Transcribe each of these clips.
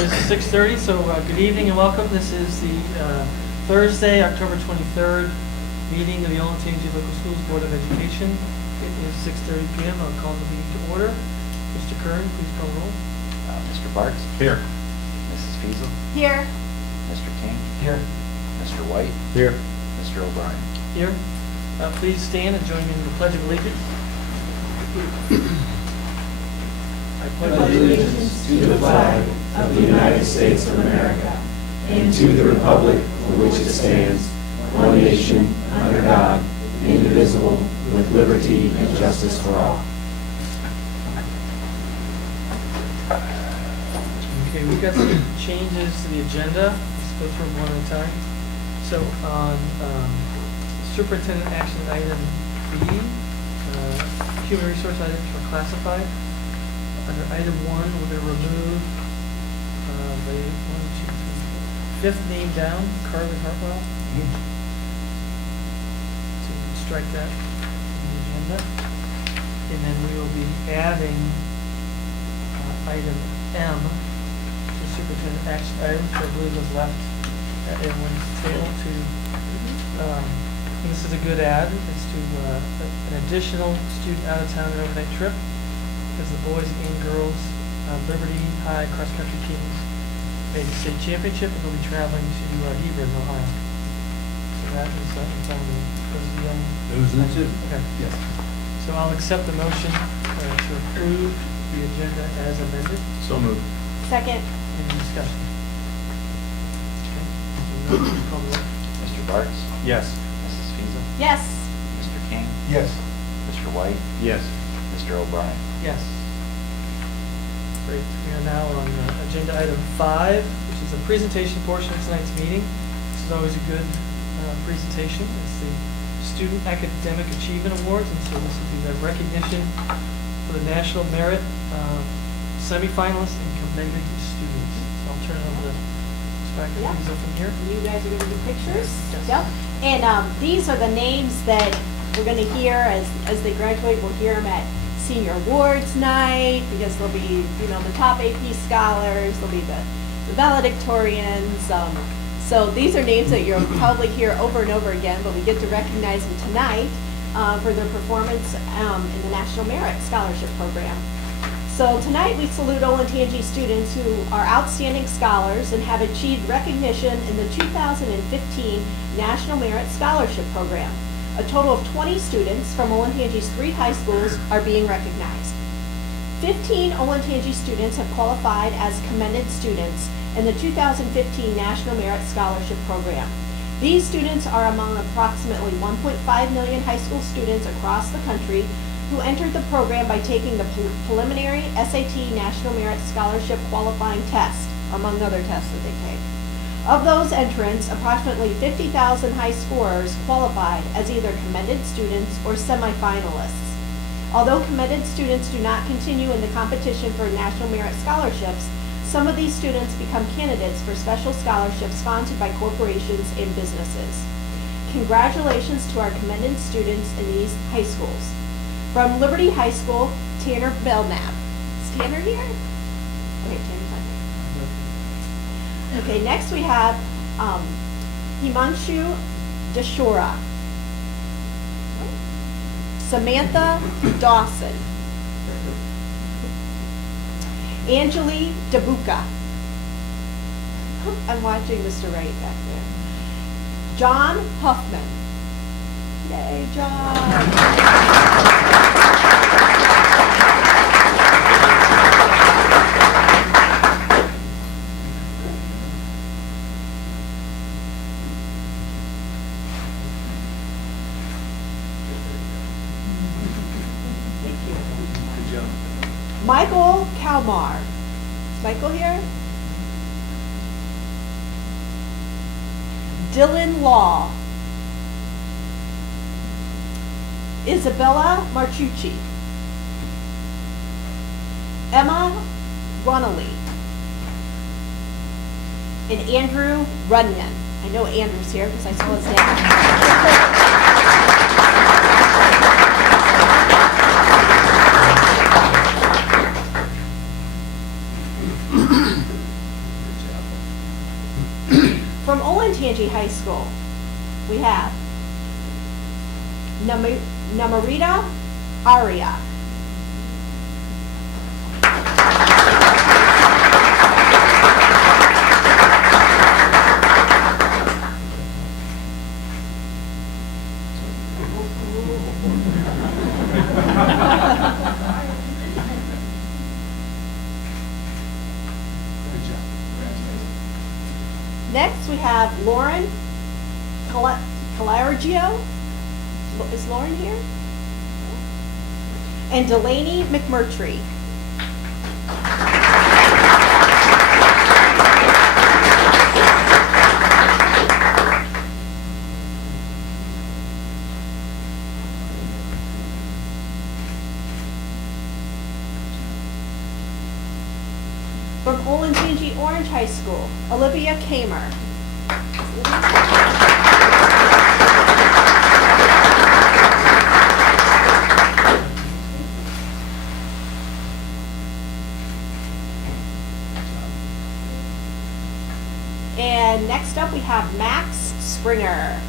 is 6:30, so good evening and welcome. This is the Thursday, October 23rd meeting of the Olentangy Local Schools Board of Education. It is 6:30 p.m. I'll call the meeting to order. Mr. Kern, please call roll. Mr. Bartz? Here. Mrs. Fiesel? Here. Mr. King? Here. Mr. White? Here. Mr. O'Brien? Here. Please stand and join me in the Pledge of Allegiance. I pledge allegiance to the flag of the United States of America and to the republic for which it stands, one nation, under God, indivisible, with liberty and justice for all. Okay, we've got some changes to the agenda. Let's go through them one at a time. So on superintendent action item B, human resource items were classified. Under item 1, we're going to remove the 5th name down, Carly Hartwell. So we can strike that from the agenda. And then we will be adding item M to superintendent action items, which I believe was left at everyone's table to, and this is a good add, is to an additional student out-of-town and overnight trip, because the boys and girls Liberty High cross-country teams made the state championship, and they'll be traveling to Hebron, Ohio. So that is those are the young. Those are the two. Okay. Yes. So I'll accept the motion to approve the agenda as amended. So moved. Second. Any discussion? Okay. Please call the roll. Mr. Bartz? Yes. Mrs. Fiesel? Yes. Mr. King? Yes. Mr. White? Yes. Mr. O'Brien? Yes. Great. We are now on agenda item 5, which is the presentation portion of tonight's meeting. This is always a good presentation. It's the Student Academic Achievement Awards, and so this will be the recognition for the National Merit semifinalists and commended students. So I'll turn it over to Inspector Yep. Fiesel from here. You guys are going to do pictures. Yes. Yep. And these are the names that we're going to hear as they graduate. We'll hear them at Senior Awards Night, because they'll be, the top AP scholars. They'll be the valedictorians. So these are names that you'll probably hear over and over again, but we get to recognize them tonight for their performance in the National Merit Scholarship Program. So tonight we salute Olentangy students who are outstanding scholars and have achieved recognition in the 2015 National Merit Scholarship Program. A total of 20 students from Olentangy's 3 high schools are being recognized. 15 Olentangy students have qualified as commended students in the 2015 National Merit Scholarship Program. These students are among approximately 1.5 million high school students across the country who entered the program by taking the preliminary SAT National Merit Scholarship qualifying test, among other tests that they take. Of those entrants, approximately 50,000 high scorers qualified as either commended students or semifinalists. Although commended students do not continue in the competition for National Merit Scholarships, some of these students become candidates for special scholarships sponsored by corporations and businesses. Congratulations to our commended students in these high schools. From Liberty High School, Tanner Belknap. Is Tanner here? Okay, Tanner's not here. Okay, next we have Himanshu Deshora. Samantha Dawson. Angeli Dabuka. I'm watching Mr. Wright back there. John Huffman. Yay, John. Michael Kalmar. Is Michael here? Dylan Law. Isabella Marchucci. Emma Runnelly. And Andrew Runyon. I know Andrew's here because I saw his name. High School, we have Namarita Aria. Next, we have Lauren Calargio. Is Lauren here? And Delaney McMurtry. From Olentangy Orange High School, Olivia Kamer. And next up, we have Max Springer.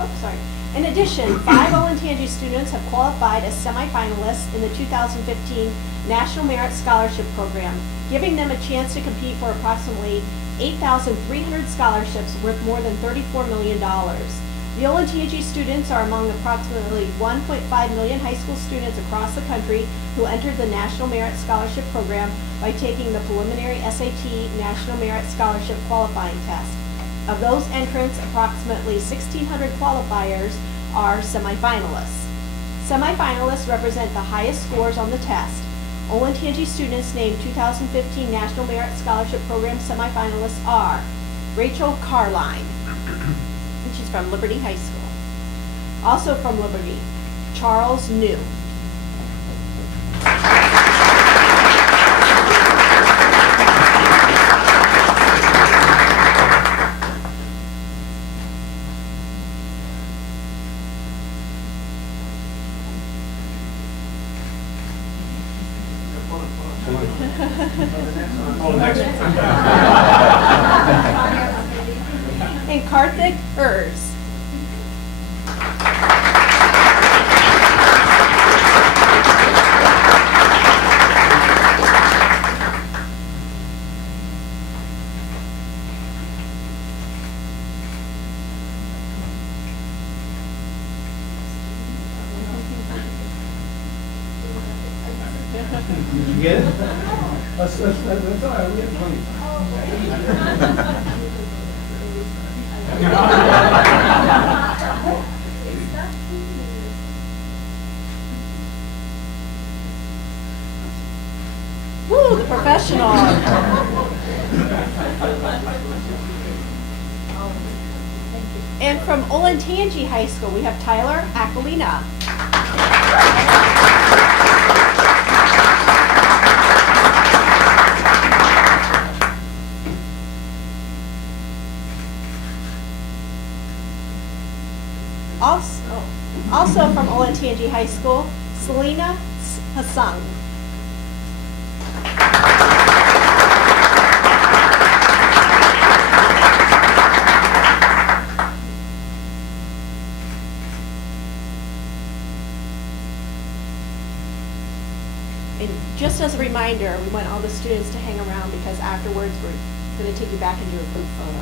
Oh, sorry. In addition, 5 Olentangy students have qualified as semifinalists in the 2015 National Merit Scholarship Program, giving them a chance to compete for approximately 8,300 scholarships worth more than $34 million. The Olentangy students are among approximately 1.5 million high school students across the country who entered the National Merit Scholarship Program by taking the preliminary SAT National Merit Scholarship qualifying test. Of those entrants, approximately 1,600 qualifiers are semifinalists. Semifinalists represent the highest scores on the test. Olentangy students named 2015 National Merit Scholarship Program semifinalists are Rachel Carline, and she's from Liberty High School. Also from Liberty, Charles New. And Karthik Urs. Did you get it? That's all right, we have plenty. Woo, the professional. And from Olentangy High School, we have Tyler Aquilina. Also from Olentangy High School, Selena Hasung. And just as a reminder, we want all the students to hang around because afterwards we're going to take you back and do a group photo.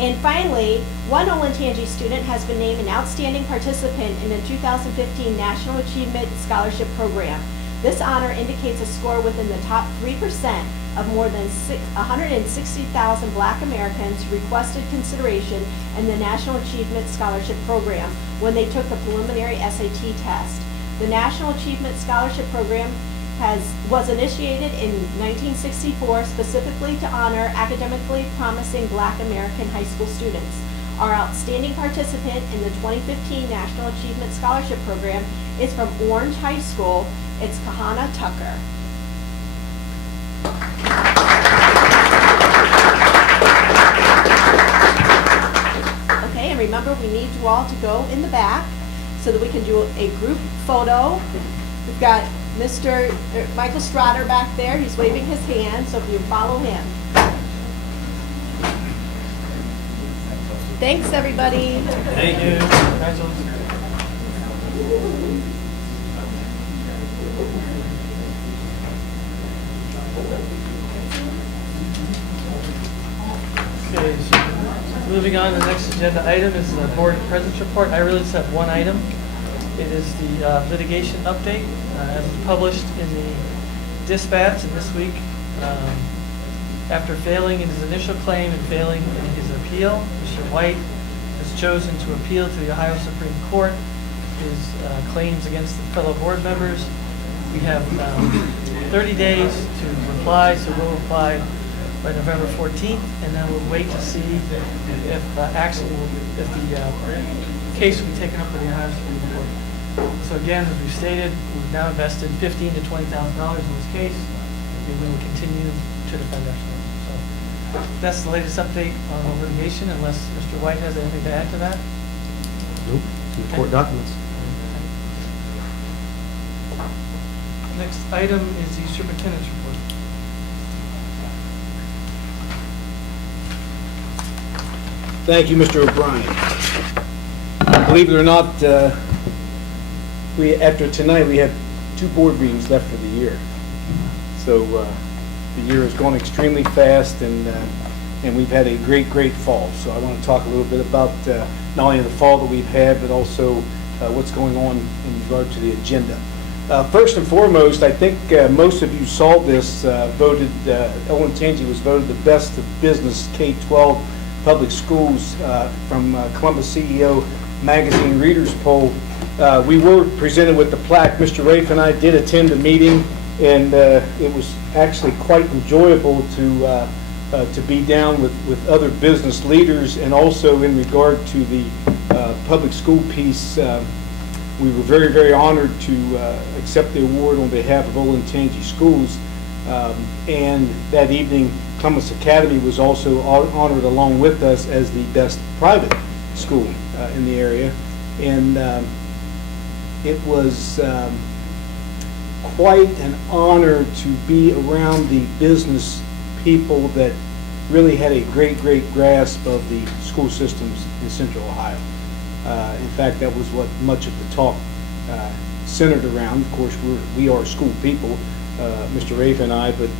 And finally, one Olentangy student has been named an outstanding participant in the 2015 National Achievement Scholarship Program. This honor indicates a score within the top 3% of more than 160,000 Black Americans who requested consideration in the National Achievement Scholarship Program when they took the preliminary SAT test. The National Achievement Scholarship Program was initiated in 1964 specifically to honor academically promising Black American high school students. Our outstanding participant in the 2015 National Achievement Scholarship Program is from Orange High School. It's Kahana Tucker. remember, we need you all to go in the back so that we can do a group photo. We've got Mr. Michael Strader back there. He's waving his hand, so if you follow him. Thanks, everybody. Thank you. Congratulations. Okay, so moving on, the next agenda item is the board presence report. I really just have one item. It is the litigation update as published in the dispatch. And this week, after failing in his initial claim and failing in his appeal, Mr. White has chosen to appeal to the Ohio Supreme Court his claims against the fellow board members. We have 30 days to reply, so we'll reply by November 14th, and then we'll wait to see if the case will be taken up with the Ohio Supreme Court. So again, as we've stated, we've now invested $15,000 to $20,000 in this case, and we will continue to defend ourselves. So that's the latest update on the litigation, unless Mr. White has anything to add to that. Nope, court documents. Next item is the superintendent's report. Thank you, Mr. O'Brien. Believe it or not, after tonight, we have 2 board meetings left for the year. So the year has gone extremely fast, and we've had a great fall. So I want to talk a little bit about not only the fall that we've had, but also what's going on in regard to the agenda. First and foremost, I think most of you saw this, Olentangy was voted the best of business K-12 public schools from Columbus CEO Magazine Readers Poll. We were presented with the plaque. Mr. Rafe and I did attend the meeting, and it was actually quite enjoyable to be down with other business leaders, and also in regard to the public school piece. We were very honored to accept the award on behalf of Olentangy Schools, and that evening Columbus Academy was also honored along with us as the best private school in the area. And it was quite an honor to be around the business people that really had a great grasp of the school systems in Central Ohio. In fact, that was what much of the talk centered around. Of course, we are school people, Mr. Rafe and I, but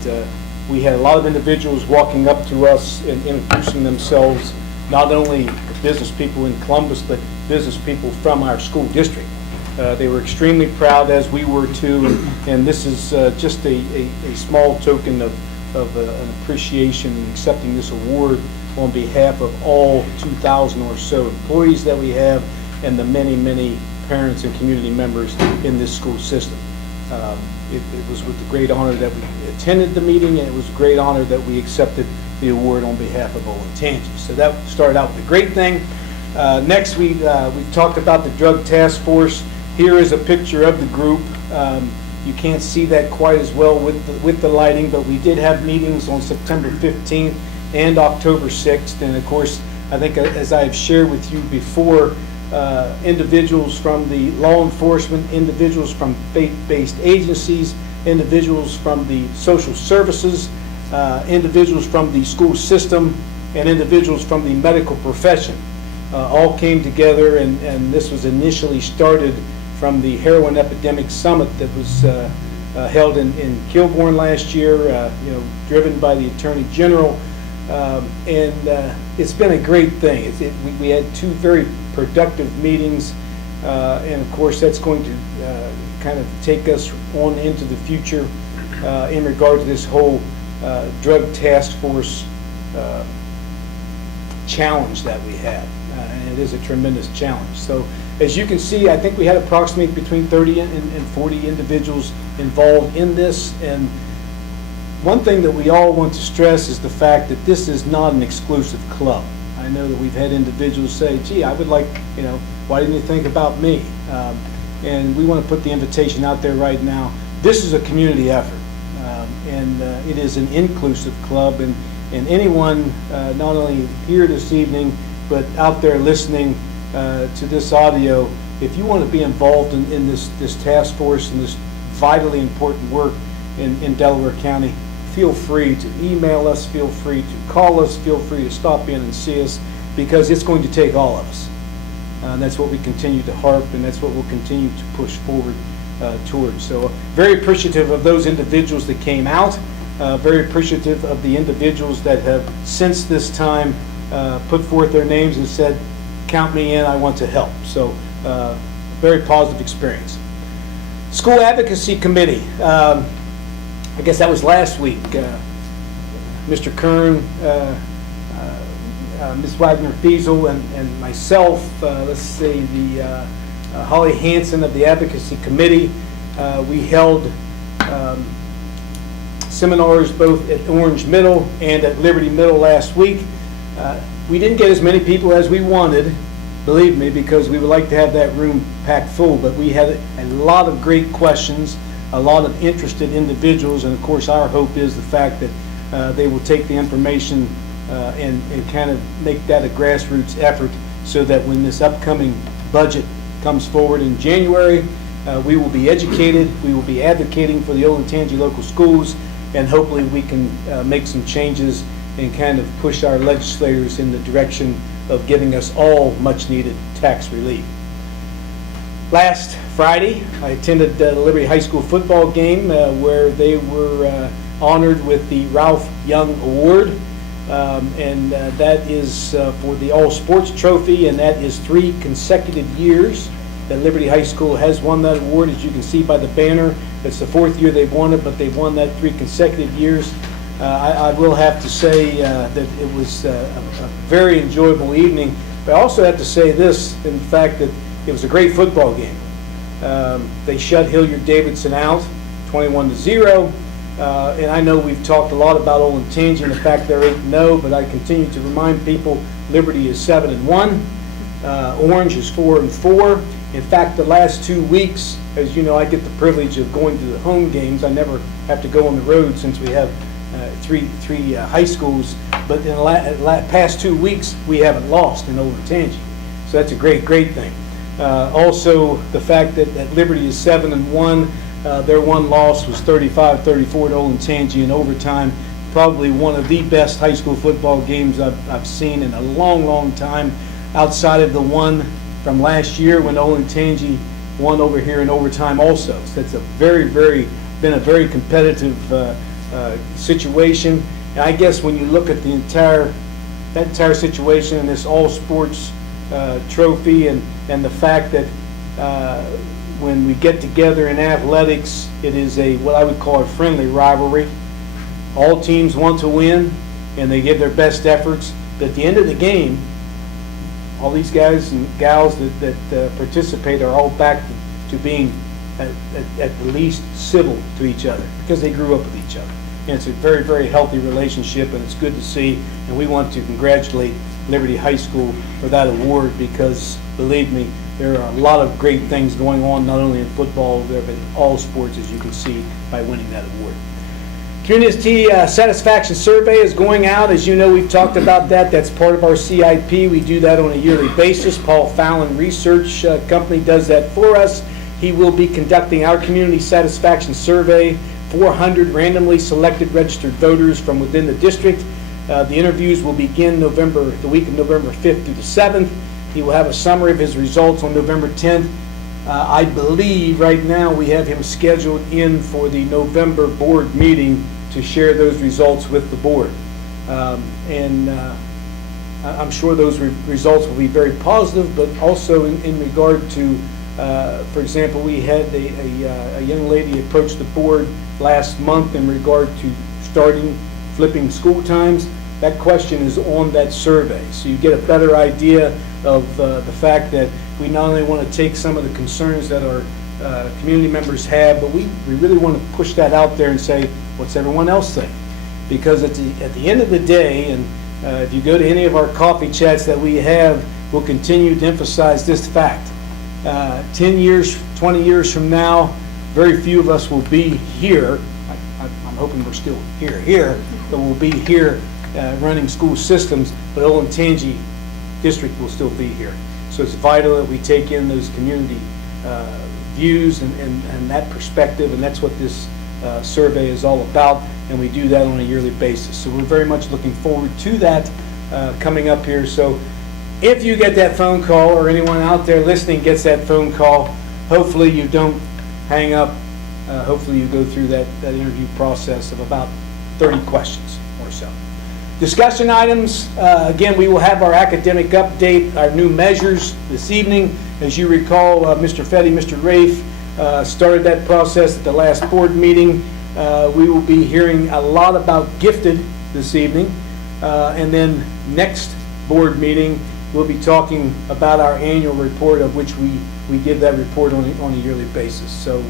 we had a lot of individuals walking up to us and introducing themselves, not only business people in Columbus, but business people from our school district. They were extremely proud, as we were too, and this is just a small token of an appreciation in accepting this award on behalf of all 2,000 or so employees that we have, and the many parents and community members in this school system. It was with the great honor that we attended the meeting, and it was a great honor that we accepted the award on behalf of Olentangy. So that started out with a great thing. Next, we talked about the drug task force. Here is a picture of the group. You can't see that quite as well with the lighting, but we did have meetings on September 15th and October 6th. And of course, I think as I've shared with you before, individuals from the law enforcement, individuals from faith-based agencies, individuals from the social services, individuals from the school system, and individuals from the medical profession all came together, and this was initially started from the heroin epidemic summit that was held in Kilbourne last year, driven by the Attorney General, and it's been a great thing. We had 2 very productive meetings, and of course that's going to kind of take us on into the future in regard to this whole drug task force challenge that we have, and it is a tremendous challenge. So as you can see, I think we had approximately between 30 and 40 individuals involved in this, and one thing that we all want to stress is the fact that this is not an exclusive club. I know that we've had individuals say, gee, I would like, why didn't you think about me? And we want to put the invitation out there right now. This is a community effort, and it is an inclusive club, and anyone, not only here this evening, but out there listening to this audio, if you want to be involved in this task force and this vitally important work in Delaware County, feel free to email us, feel free to call us, feel free to stop in and see us, because it's going to take all of us. And that's what we continue to harp, and that's what we'll continue to push forward towards. So very appreciative of those individuals that came out, very appreciative of the individuals that have since this time put forth their names and said, count me in, I want to help. So very positive experience. School Advocacy Committee, I guess that was last week. Mr. Kern, Ms. Wagner-Fiesel, and myself, let's see, the Holly Hansen of the Advocacy Committee. We held seminars both at Orange Middle and at Liberty Middle last week. We didn't get as many people as we wanted, believe me, because we would like to have that room packed full, but we had a lot of great questions, a lot of interested individuals, and of course our hope is the fact that they will take the information and kind of make that a grassroots effort, so that when this upcoming budget comes forward in January, we will be educated, we will be advocating for the Olentangy local schools, and hopefully we can make some changes and kind of push our legislators in the direction of giving us all much needed tax relief. Last Friday, I attended the Liberty High School football game where they were honored with the Ralph Young Award, and that is for the All Sports Trophy, and that is 3 consecutive years that Liberty High School has won that award. As you can see by the banner, it's the 4th year they've won it, but they've won that 3 consecutive years. I will have to say that it was a very enjoyable evening, but I also have to say this, in fact, that it was a great football game. They shut Hilliard-Davidson out 21-0, and I know we've talked a lot about Olentangy and the fact they're 8-0, but I continue to remind people Liberty is 7-1, Orange is 4-4. In fact, the last 2 weeks, as you know, I get the privilege of going to the home games. I never have to go on the road since we have three high schools, but in the past 2 weeks, we haven't lost in Olentangy. So that's a great thing. Also, the fact that Liberty is 7-1, their one loss was 35-34 to Olentangy in overtime. Probably one of the best high school football games I've seen in a long time, outside of the one from last year when Olentangy won over here in overtime also. So it's been a very competitive situation. And I guess when you look at that entire situation and this all sports trophy, and the fact that when we get together in athletics, it is what I would call a friendly rivalry. All teams want to win, and they give their best efforts. But at the end of the game, all these guys and gals that participate are all back to being at the least civil to each other, because they grew up with each other. And it's a very healthy relationship, and it's good to see. And we want to congratulate Liberty High School for that award, because believe me, there are a lot of great things going on, not only in football, but in all sports, as you can see by winning that award. Community Satisfaction Survey is going out. As you know, we've talked about that. That's part of our CIP. We do that on a yearly basis. Paul Fallon Research Company does that for us. He will be conducting our Community Satisfaction Survey, 400 randomly selected registered voters from within the district. The interviews will begin the week of November 5th through the 7th. He will have a summary of his results on November 10th. I believe right now we have him scheduled in for the November board meeting to share those results with the board. And I'm sure those results will be very positive, but also in regard to, for example, we had a young lady approach the board last month in regard to flipping school times. That question is on that survey, so you get a better idea of the fact that we not only want to take some of the concerns that our community members have, but we really want to push that out there and say, what's everyone else think? Because at the end of the day, and if you go to any of our coffee chats that we have, we'll continue to emphasize this fact. 10 years, 20 years from now, very few of us will be here. I'm hoping we're still here, but we'll be here running school systems, but Olentangy district will still be here. So it's vital that we take in those community views and that perspective, and that's what this survey is all about, and we do that on a yearly basis. So we're very much looking forward to that coming up here. So if you get that phone call, or anyone out there listening gets that phone call, hopefully you don't hang up. Hopefully you go through that interview process of about 30 questions or so. Discussion items, again, we will have our academic update, our new measures this evening. As you recall, Mr. Fetty, Mr. Rafe started that process at the last board meeting. We will be hearing a lot about gifted this evening. And then next board meeting, we'll be talking about our annual report, of which we give that report on a yearly basis. So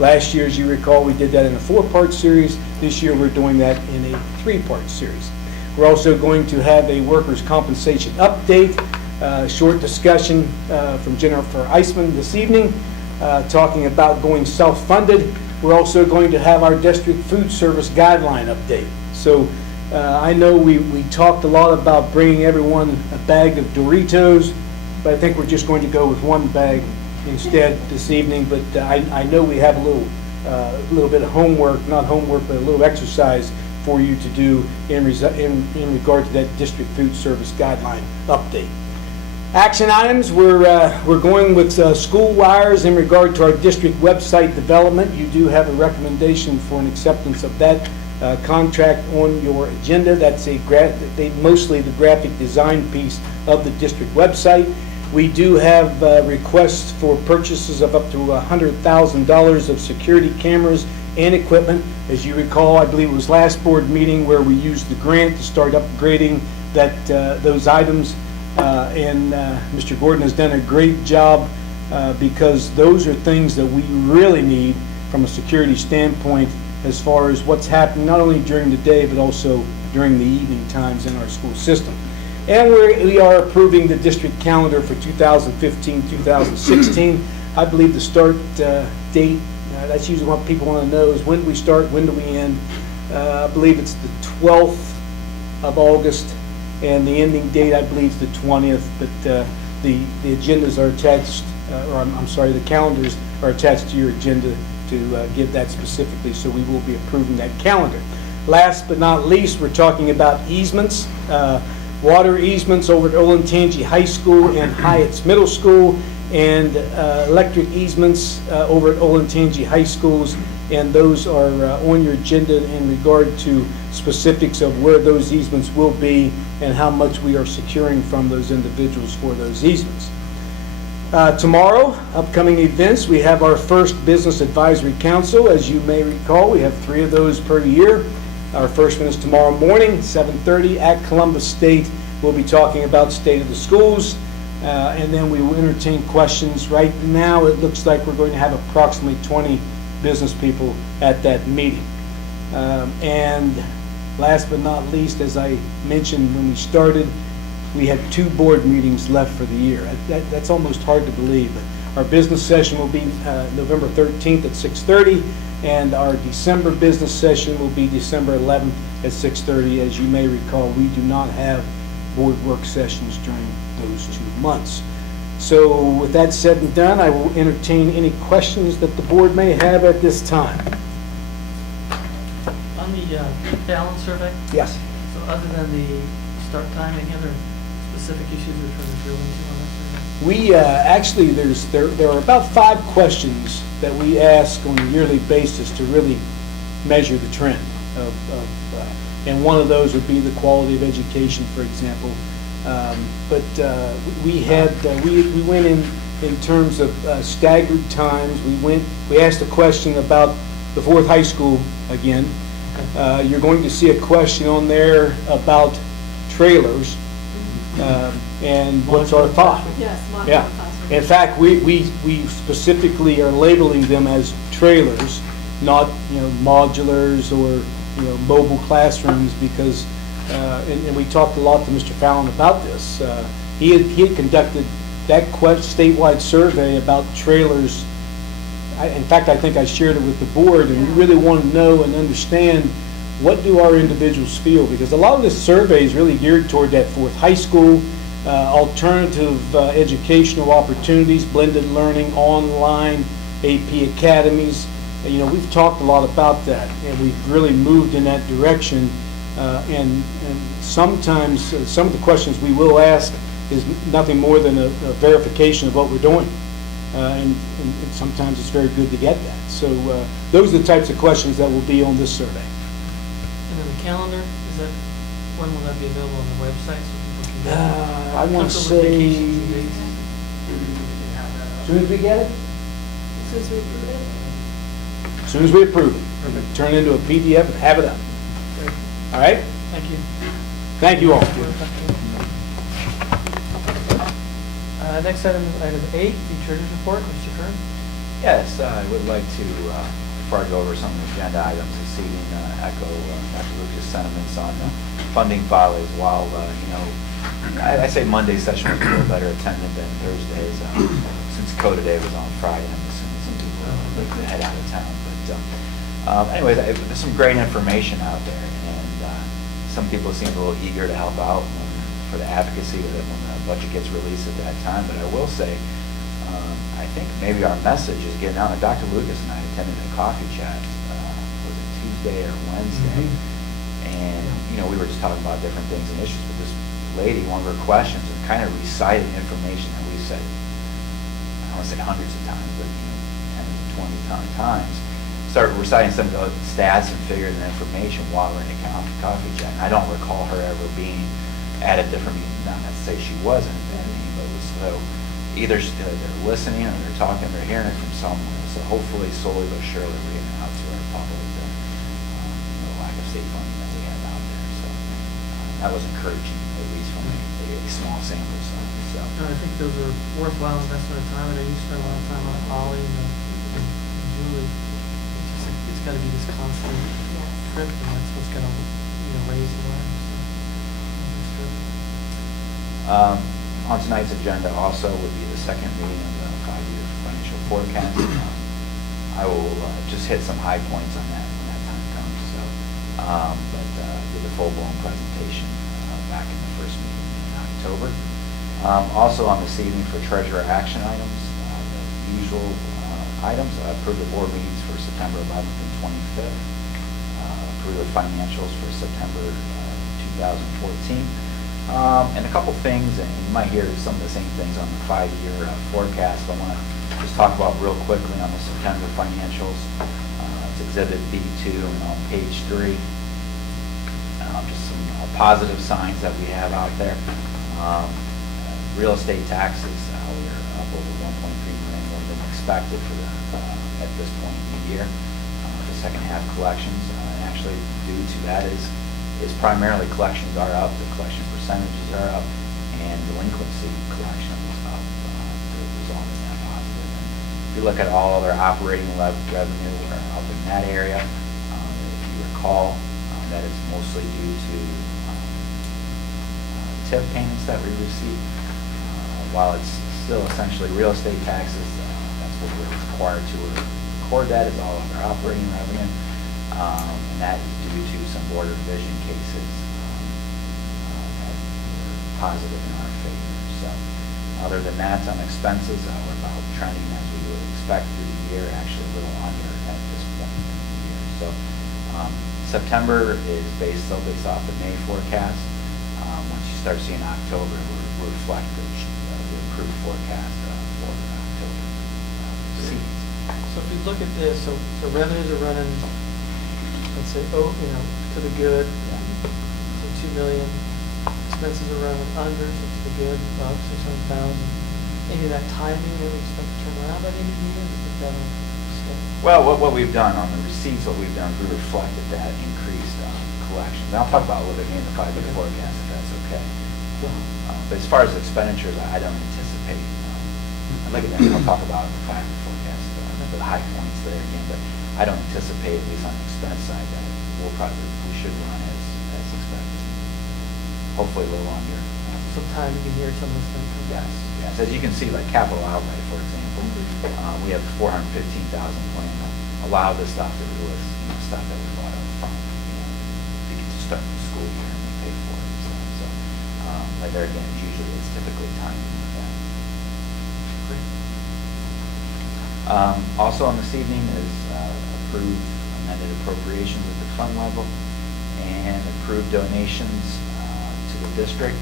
last year, as you recall, we did that in a 4-part series. This year, we're doing that in a 3-part series. We're also going to have a workers' compensation update, short discussion from Jennifer Eisman this evening, talking about going self-funded. We're also going to have our district food service guideline update. So I know we talked a lot about bringing everyone a bag of Doritos, but I think we're just going to go with one bag instead this evening. But I know we have a little bit of homework, not homework, but a little exercise for you to do in regard to that district food service guideline update. Action items, we're going with school wires in regard to our district website development. You do have a recommendation for an acceptance of that contract on your agenda. That's mostly the graphic design piece of the district website. We do have requests for purchases of up to $100,000 of security cameras and equipment. As you recall, I believe it was last board meeting where we used the grant to start upgrading those items. And Mr. Gordon has done a great job because those are things that we really need from a security standpoint as far as what's happening not only during the day but also during the evening times in our school system. And we are approving the district calendar for 2015-2016. I believe the start date, that's usually what people want to know, is when do we start, when do we end. I believe it's the 12th of August, and the ending date, I believe, is the 20th, but the agendas are attached, the calendars are attached to your agenda to give that specifically, so we will be approving that calendar. Last but not least, we're talking about easements, water easements over at Olentangy High School and Hyatt's Middle School, and electric easements over at Olentangy High Schools, and those are on your agenda in regard to specifics of where those easements will be and how much we are securing from those individuals for those easements. Tomorrow, upcoming events, we have our first Business Advisory Council. As you may recall, we have 3 of those per year. Our first one is tomorrow morning, 7:30 at Columbus State. We'll be talking about state of the schools, and then we will entertain questions. Right now, it looks like we're going to have approximately 20 business people at that meeting. And last but not least, as I mentioned when we started, we had 2 board meetings left for the year. That's almost hard to believe. But our business session will be November 13th at 6:30, and our December business session will be December 11th at 6:30. As you may recall, we do not have board work sessions during those 2 months. So with that said and done, I will entertain any questions that the board may have at this time. On the Fallon survey, Yes. so other than the start time, any other specific issues we're trying to drill into on that survey? We actually, there are about 5 questions that we ask on a yearly basis to really measure the trend of and one of those would be the quality of education, for example. But we went in terms of staggered times. We asked a question about the 4th high school again. You're going to see a question on there about trailers and what's our thought. Yes, modular Yeah. classroom. In fact, we specifically are labeling them as trailers, not modulars or mobile classrooms, because and we talked a lot to Mr. Fallon about this. He had conducted that statewide survey about trailers. In fact, I think I shared it with the board, and we really want to know and understand what do our individuals feel, because a lot of this survey is really geared toward that 4th high school, alternative educational opportunities, blended learning, online, AP academies. We've talked a lot about that, and we've really moved in that direction. And sometimes some of the questions we will ask is nothing more than a verification of what we're doing. And sometimes it's very good to get that. So those are the types of questions that will be on this survey. And then the calendar, when will that be available on the website so people can get it? I want to Comfortable with say, vacations and dates? as soon as we get it, Since we approved it. as soon as we approve it, Perfect. turn it into a PDF and have it up. Great. All right? Thank you. Thank you all. Next item is item 8, the treasurer's report. Mr. Kern? Yes, I would like to, before I go over some of the agenda items this evening, echo Dr. Lucas' sentiments on funding follies. While, I say Monday session was a little better attended than Thursdays. Since CODA Day was on Friday, I'm assuming some people like to head out of town. But anyway, there's some great information out there, and some people seem a little eager to help out for the advocacy of it when the budget gets released at that time. But I will say, I think maybe our message is getting out. And Dr. Lucas and I attended a coffee chat, was it Tuesday or Wednesday? And, we were just talking about different things and issues. But this lady, one of her questions, was kind of reciting information that we said, I don't want to say hundreds of times, but 10 to 20 times. Started reciting some of the stats and figures and information while we're in a coffee chat. And I don't recall her ever being at a different meeting. Not to say she wasn't at a meeting, but it was so either they're listening or they're talking, they're hearing it from somewhere. So hopefully, slowly but surely, we're getting out to our public the lack of state funding that we have out there. So that was encouraging, at least from a small sample size. So No, I think those are worthwhile investment of time. I know you spend a lot of time on Holly and Julie. It's got to be this constant trip, and that's what's going to raise the line. So, on tonight's agenda also would be the second reading of the 5-year financial forecast. I will just hit some high points on that when that time comes. So, but did a full-blown presentation back in the first meeting in October. Also on this evening for treasurer action items, the usual items. Approve the board meetings for September 11th and 25th. Approve the financials for September 2014. And a couple things, and you might hear some of the same things on the 5-year forecast. I want to just talk about real quickly on the September financials. It's Exhibit B2 and on page 3. Just some positive signs that we have out there. Real estate taxes, we are up over 1.3 million more than expected for at this point in the year. The second half collections, and actually due to that is primarily collections are up, the collection percentages are up, and delinquency collection is up, resulting in that positive. And if you look at all other operating revenue, we're up in that area. If you recall, that is mostly due to tip payments that we receive. While it's still essentially real estate taxes, that's what we're required to record. That is all of our operating revenue, and that is due to some border division cases that were positive in our favor. So, other than that, on expenses, we're about trending as we would expect through the year, actually a little under at this point in the year. So, September is based off the May forecast. Once you start seeing October, we'll reflect the approved forecast for October. So if you look at this, so revenues are running, let's say, to the good, so 2 million. Expenses are running under, so to the good, about 600,000. Any of that timing that we expect to turn around by the end of the year? Is that Well, what we've done on the receipts, what we've done, we reflected that increased collections. And I'll talk about a little bit in the 5-year forecast, if that's okay. But as far as expenditures, I don't anticipate. I'd like to I'll talk about the 5-year forecast, the high points there again, but I don't anticipate, at least on the expense side, that we should run as expected. Hopefully a little longer. sometime you can hear some of this thing come back? Yes. As you can see, like capital outlay, for example, we have 415,000 planned. A lot of this stuff is stuff that we bought up front, to start the school year and we pay for it and stuff. So Like there again, usually it's typically timed. Also on this evening is approved amended appropriations at the fund level and approved donations to the district.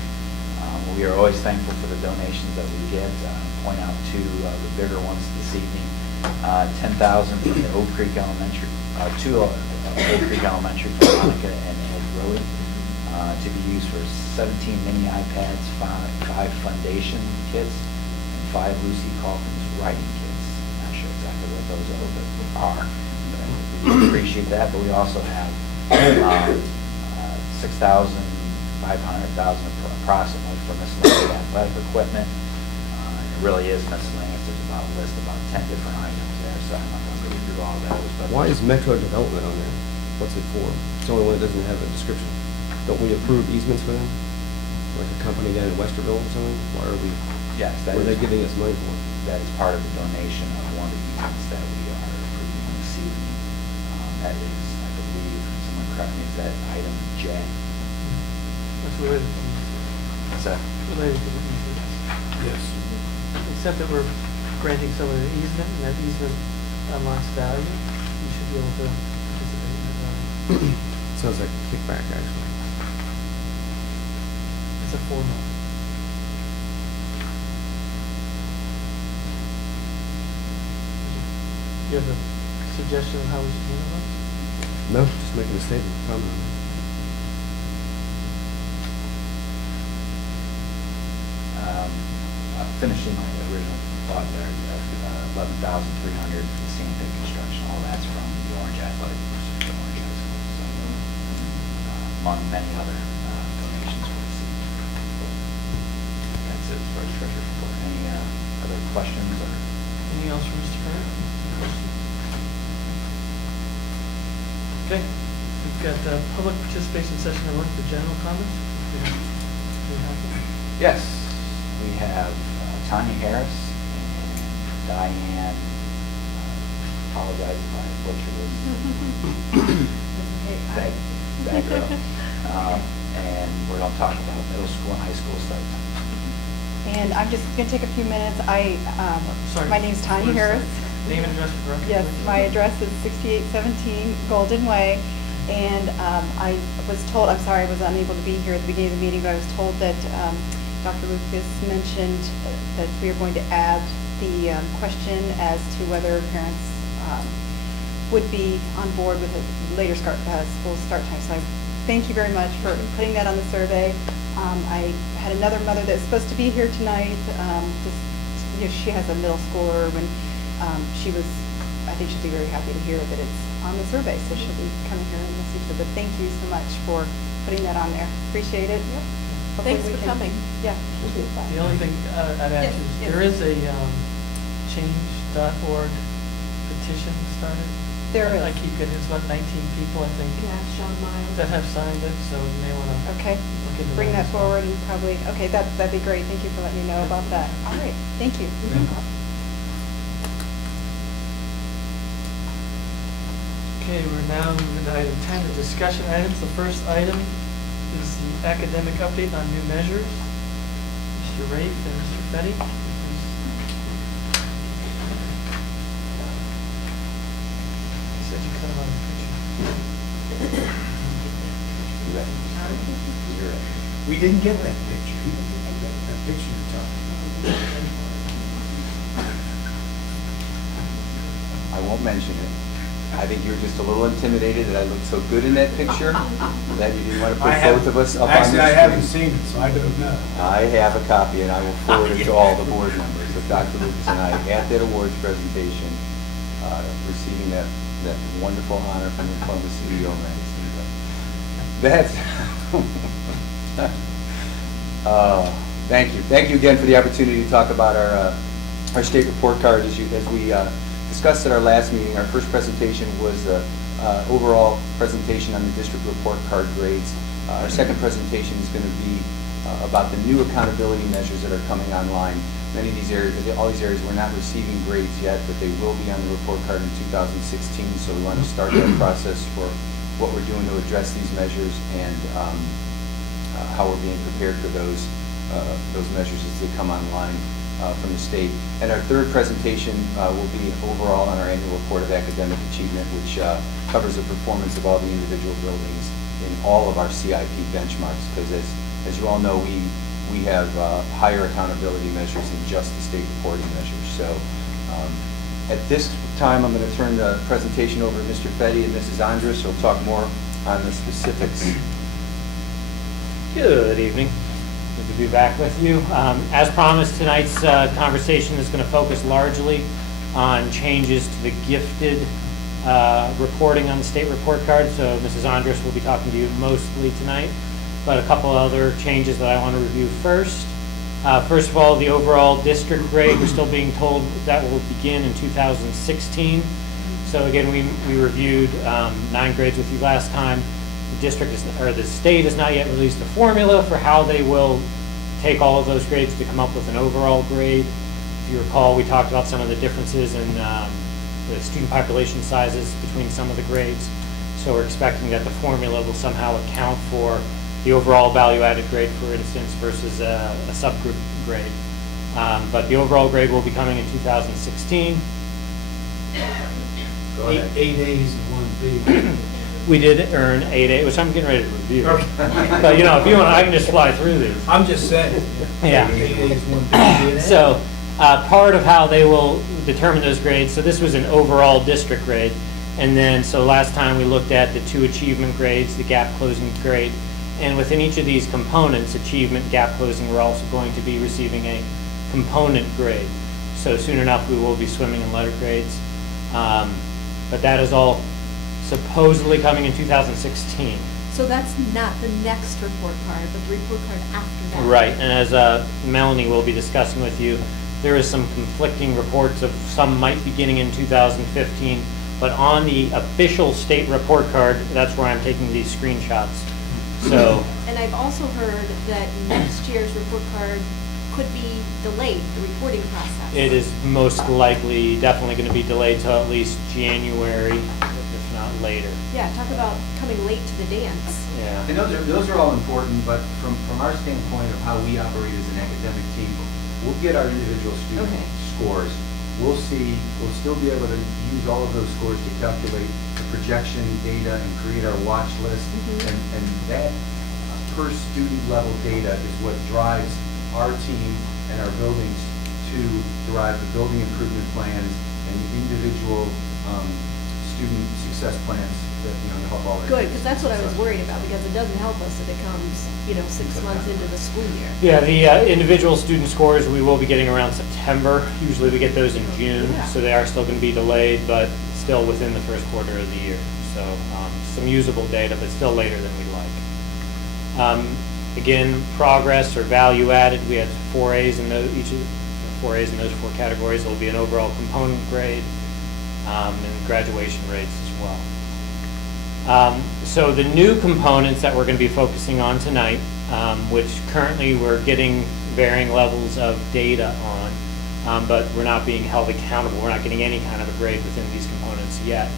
We are always thankful for the donations that we get. Point out two the bigger ones this evening. $10,000 from the Oak Creek Elementary, to Oak Creek Elementary for Monica and Ed Roden, to be used for 17 mini iPads, 5 Foundation kits, and 5 Lucy Calkins writing kits. Not sure exactly what those are, but we appreciate that. But we also have $6,500 approximately for miscellaneous athletic equipment. It really is miscellaneous. There's about a list, about 10 different items there, so I'm not going to go through all those. But Why is Metro Development on there? What's it for? It's the only one that doesn't have a description. Don't we approve easements for them? Like a company down in Westerville or something? Why are we, yes, that what are they is, giving us money for? that is part of the donation of one of the easements that we are approving this evening. That is, I believe, someone correct me, is that item J? That's related to the What's that? related to the easement. Yes. Except that we're granting someone an easement, and that easement unlocks value. You should be able to participate in that value. Sounds like a kickback, actually. It's a formula. You have a suggestion of how we should handle it? No, just making a statement, comment on it. Finishing my original thought there, 11,300 for the sand pit construction, all that's from the Orange Athletic versus the Orange High School. So, among many other donations for the season. That's it as far as treasure report. Any other questions or? Anything else from Mr. Curran? Okay, we've got public participation session number 1 for general comments. Do we have them? Yes, we have Tanya Harris and Diane, apologize if I butchered this. That girl. And we're going to talk about middle school and high school start time. And I'm just going to take a few minutes. Sorry. My name's Tanya Harris. Name and address for the record. Yes, please. my address is 6817 Golden Way. And I was told, I'm sorry I was unable to be here at the beginning of the meeting, but I was told that Dr. Lucas mentioned that we are going to add the question as to whether parents would be on board with a later school start time. So I thank you very much for putting that on the survey. I had another mother that's supposed to be here tonight. She has a middle schooler, and I think she'll be very happy to hear that it's on the survey, so she'll be coming here in the future. But thank you so much for putting that on there. Appreciate it. Hopefully Thanks we for can- coming. Yeah. we'll do that. The only thing I'd add Yes, to yes. is there is a change.org petition started. There I is. keep getting, it's about 19 people, I think, Yeah, Sean Miles. that have signed it, so you may want to Okay, look into bring that as well. forward and probably, okay, that'd be great. Thank you for letting me know about that. All right, thank you. Okay, we're now moving to item 10, the discussion items. The first item is the academic update on new measures. Mr. Rafe and Mr. Fetty. He said you cut him out of the picture. You're right. We didn't get that picture. That picture you're talking I won't mention it. I think you were just a little intimidated that I looked so good in that picture that you didn't want to about. put both of us up on the Actually, I haven't screen. seen it, so I don't know. I have a copy and I will forward it to all the board members of Dr. Lucas and I at that awards presentation, receiving that wonderful honor from the Columbus CEO magazine. That's, thank you. Thank you again for the opportunity to talk about our state report card as we discussed at our last meeting. Our first presentation was the overall presentation on the district report card grades. Our second presentation is going to be about the new accountability measures that are coming online. Many of these areas, all these areas, we're not receiving grades yet, but they will be on the report card in 2016. So we want to start that process for what we're doing to address these measures and how we're being prepared for those measures as they come online from the state. And our third presentation will be overall on our annual report of academic achievement, which covers the performance of all the individual buildings in all of our CIP benchmarks, because as you all know, we have higher accountability measures than just the state reporting measures. So at this time, I'm going to turn the presentation over to Mr. Fetty and Mrs. Andrus, who'll talk more on the specifics. Good evening. Good to be back with you. As promised, tonight's conversation is going to focus largely on changes to the gifted reporting on the state report card. So Mrs. Andrus will be talking to you mostly tonight, but a couple other changes that I want to review first. First of all, the overall district grade, we're still being told that will begin in 2016. So again, we reviewed 9 grades with you last time. The the state has not yet released a formula for how they will take all of those grades to come up with an overall grade. If you recall, we talked about some of the differences in the student population sizes between some of the grades. So we're expecting that the formula will somehow account for the overall value-added grade, for instance, versus a subgroup grade. But the overall grade will be coming in 2016. Go ahead. 8 A's and 1 B. We did earn 8A, which I'm getting ready to review. But you know, if you want, I can just fly through these. I'm just saying. Yeah. 8 A's, 1 B, and A. So part of how they will determine those grades, so this was an overall district grade. And then, so last time we looked at the 2 achievement grades, the gap closing grade. And within each of these components, achievement, gap closing, we're also going to be receiving a component grade. So soon enough, we will be swimming in letter grades. But that is all supposedly coming in 2016. So that's not the next report card, but the report card after that. Right, and as Melanie will be discussing with you, there is some conflicting reports of some might be beginning in 2015, but on the official state report card, that's where I'm taking these screenshots. So, And I've also heard that next year's report card could be delayed, the reporting process. it is most likely definitely going to be delayed till at least January, if not later. Yeah, talk about coming late to the dance. Yeah. And those are all important, but from our standpoint of how we operate as an academic team, we'll get our individual student Okay. scores. We'll still be able to use all of those scores to calculate the projection data and create our watch list. Mhm. And that per student level data is what drives our team and our buildings to derive the building improvement plans and the individual student success plans that, to help all our. Good, because that's what I was success. worried about, because it doesn't help us if it comes, 6 months into the school year. Yeah, the individual student scores, we will be getting around September. Usually we get those in June, Yeah. so they are still going to be delayed, but still within the first quarter of the year. So some usable data, but still later than we'd like. Again, progress or value added, we had 4 A's in those, each of 4 A's in those 4 categories. There will be an overall component grade and graduation rates as well. So the new components that we're going to be focusing on tonight, which currently we're getting varying levels of data on, but we're not being held accountable. We're not getting any kind of a grade within these components yet,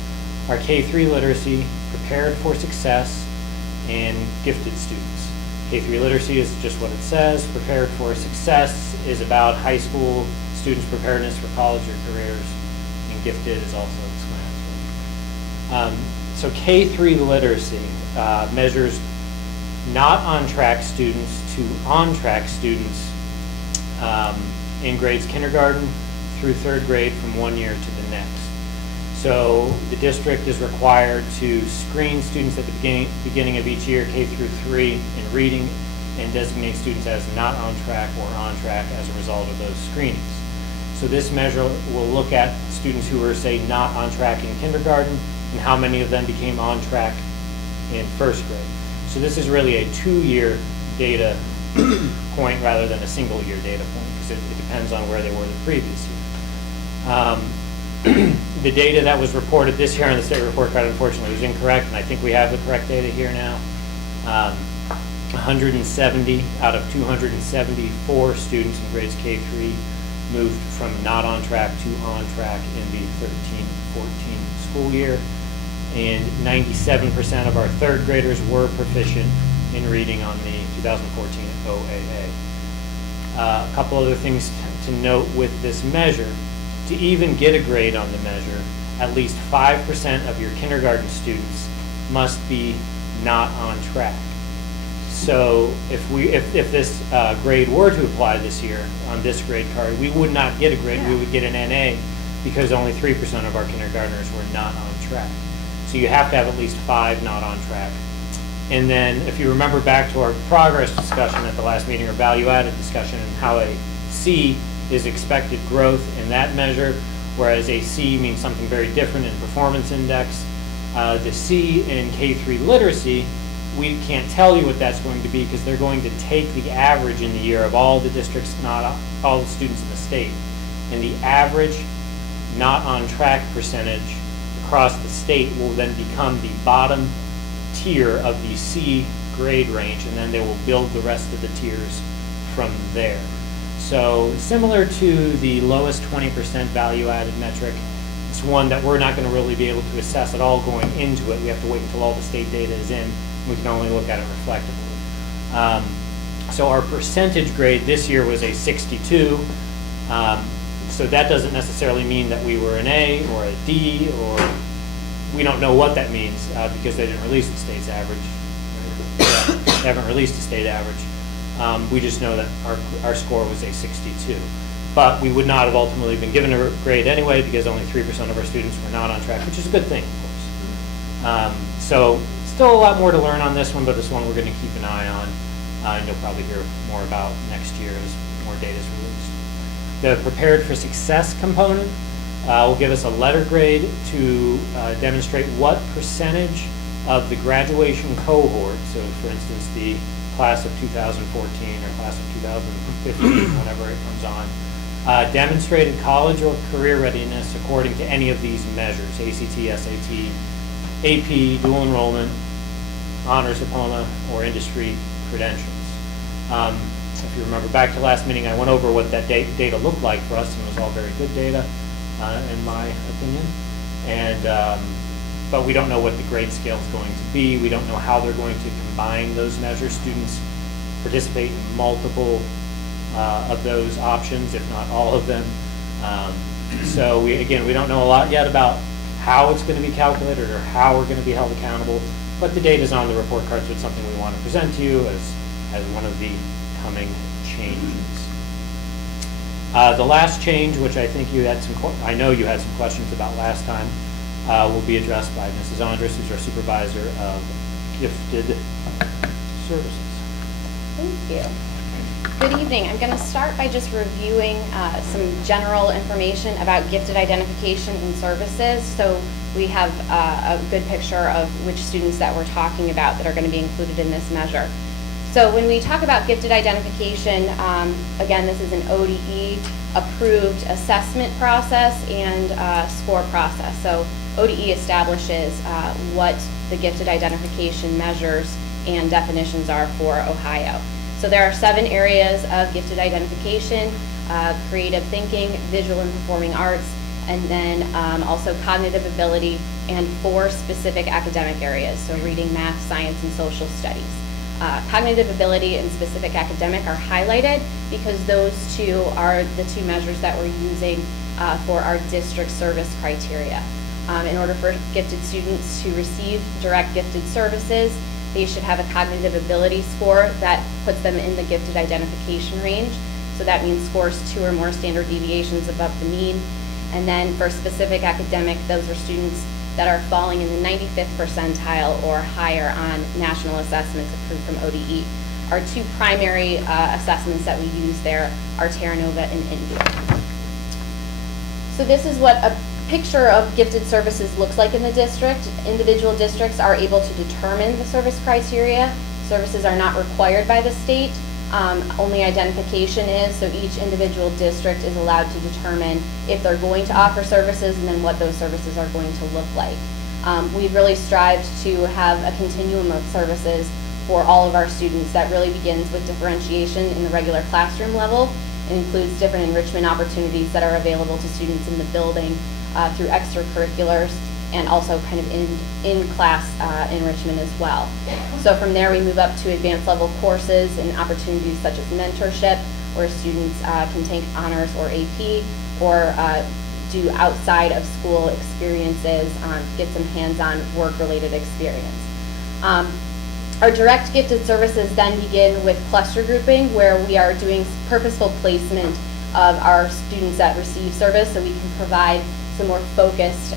are K-3 literacy, prepared for success, and gifted students. K-3 literacy is just what it says. Prepared for success is about high school students' preparedness for college or careers, and gifted is also explanatory. So K-3 literacy measures not on-track students to on-track students in grades kindergarten through 3rd grade from one year to the next. So the district is required to screen students at the beginning of each year, K through 3, in reading, and designate students as not on track or on track as a result of those screenings. So this measure will look at students who were, say, not on track in kindergarten and how many of them became on track in 1st grade. So this is really a 2-year data point rather than a single-year data point, because it depends on where they were the previous year. The data that was reported this year on the state report card unfortunately was incorrect, and I think we have the correct data here now. 170 out of 274 students in grades K-3 moved from not on track to on track in the 13-14 school year, and 97% of our 3rd graders were proficient in reading on the 2014 OAA. A couple other things to note with this measure. To even get a grade on the measure, at least 5% of your kindergarten students must be not on track. So if this grade were to apply this year on this grade card, we would not get a grade, we would get an NA because only 3% of our kindergartners were not on track. So you have to have at least 5 not on track. And then if you remember back to our progress discussion at the last meeting, or value-added discussion, and how a C is expected growth in that measure, whereas a C means something very different in performance index. The C in K-3 literacy, we can't tell you what that's going to be because they're going to take the average in the year of all the districts, not all the students in the state. And the average not on track percentage across the state will then become the bottom tier of the C grade range, and then they will build the rest of the tiers from there. So similar to the lowest 20% value-added metric, it's one that we're not going to really be able to assess at all going into it. We have to wait until all the state data is in. We can only look at it reflectively. So our percentage grade this year was a 62. So that doesn't necessarily mean that we were an A or a D, or we don't know what that means because they didn't release the state's average. Right? They haven't released the state average. We just know that our score was a 62. But we would not have ultimately been given a grade anyway because only 3% of our students were not on track, which is a good thing, of course. So still a lot more to learn on this one, but this one we're going to keep an eye on. And you'll probably hear more about next year as more data is released. The Prepared for Success component will give us a letter grade to demonstrate what percentage of the graduation cohort, so for instance the class of 2014 or class of 2015, whenever it comes on, demonstrated college or career readiness according to any of these measures: ACT, SAT, AP, dual enrollment, honors diploma, or industry credentials. If you remember back to last meeting, I went over what that data looked like for us, and it was all very good data, in my opinion. And but we don't know what the grade scale is going to be. We don't know how they're going to combine those measures. Students participate in multiple of those options, if not all of them. So we don't know a lot yet about how it's going to be calculated or how we're going to be held accountable. But the data is on the report card, so it's something we want to present to you as one of the coming changes. The last change, which I think you had I know you had some questions about last time, will be addressed by Mrs. Andres, who's our supervisor of gifted services. Thank you. Good evening. I'm going to start by just reviewing some general information about gifted identification and services. So we have a good picture of which students that we're talking about that are going to be included in this measure. So when we talk about gifted identification, again, this is an ODE approved assessment process and score process. So ODE establishes what the gifted identification measures and definitions are for Ohio. So there are 7 areas of gifted identification: creative thinking, visual and performing arts, and then also cognitive ability, and 4 specific academic areas, so reading, math, science, and social studies. Cognitive ability and specific academic are highlighted because those 2 are the 2 measures that we're using for our district service criteria. In order for gifted students to receive direct gifted services, they should have a cognitive ability score that puts them in the gifted identification range. So that means scores 2 or more standard deviations above the mean. And then for specific academic, those are students that are falling in the 95th percentile or higher on national assessments approved from ODE. Our 2 primary assessments that we use there are Terra Nova and India. So this is what a picture of gifted services looks like in the district. Individual districts are able to determine the service criteria. Services are not required by the state. Only identification is, so each individual district is allowed to determine if they're going to offer services and then what those services are going to look like. We've really strived to have a continuum of services for all of our students that really begins with differentiation in the regular classroom level. It includes different enrichment opportunities that are available to students in the building through extracurriculars. and also kind of in-class enrichment as well. So from there, we move up to advanced level courses and opportunities such as mentorship, where students can take honors or AP, or do outside of school experiences, get some hands-on work-related experience. Our direct gifted services then begin with cluster grouping, where we are doing purposeful placement of our students that receive service, so we can provide some more focused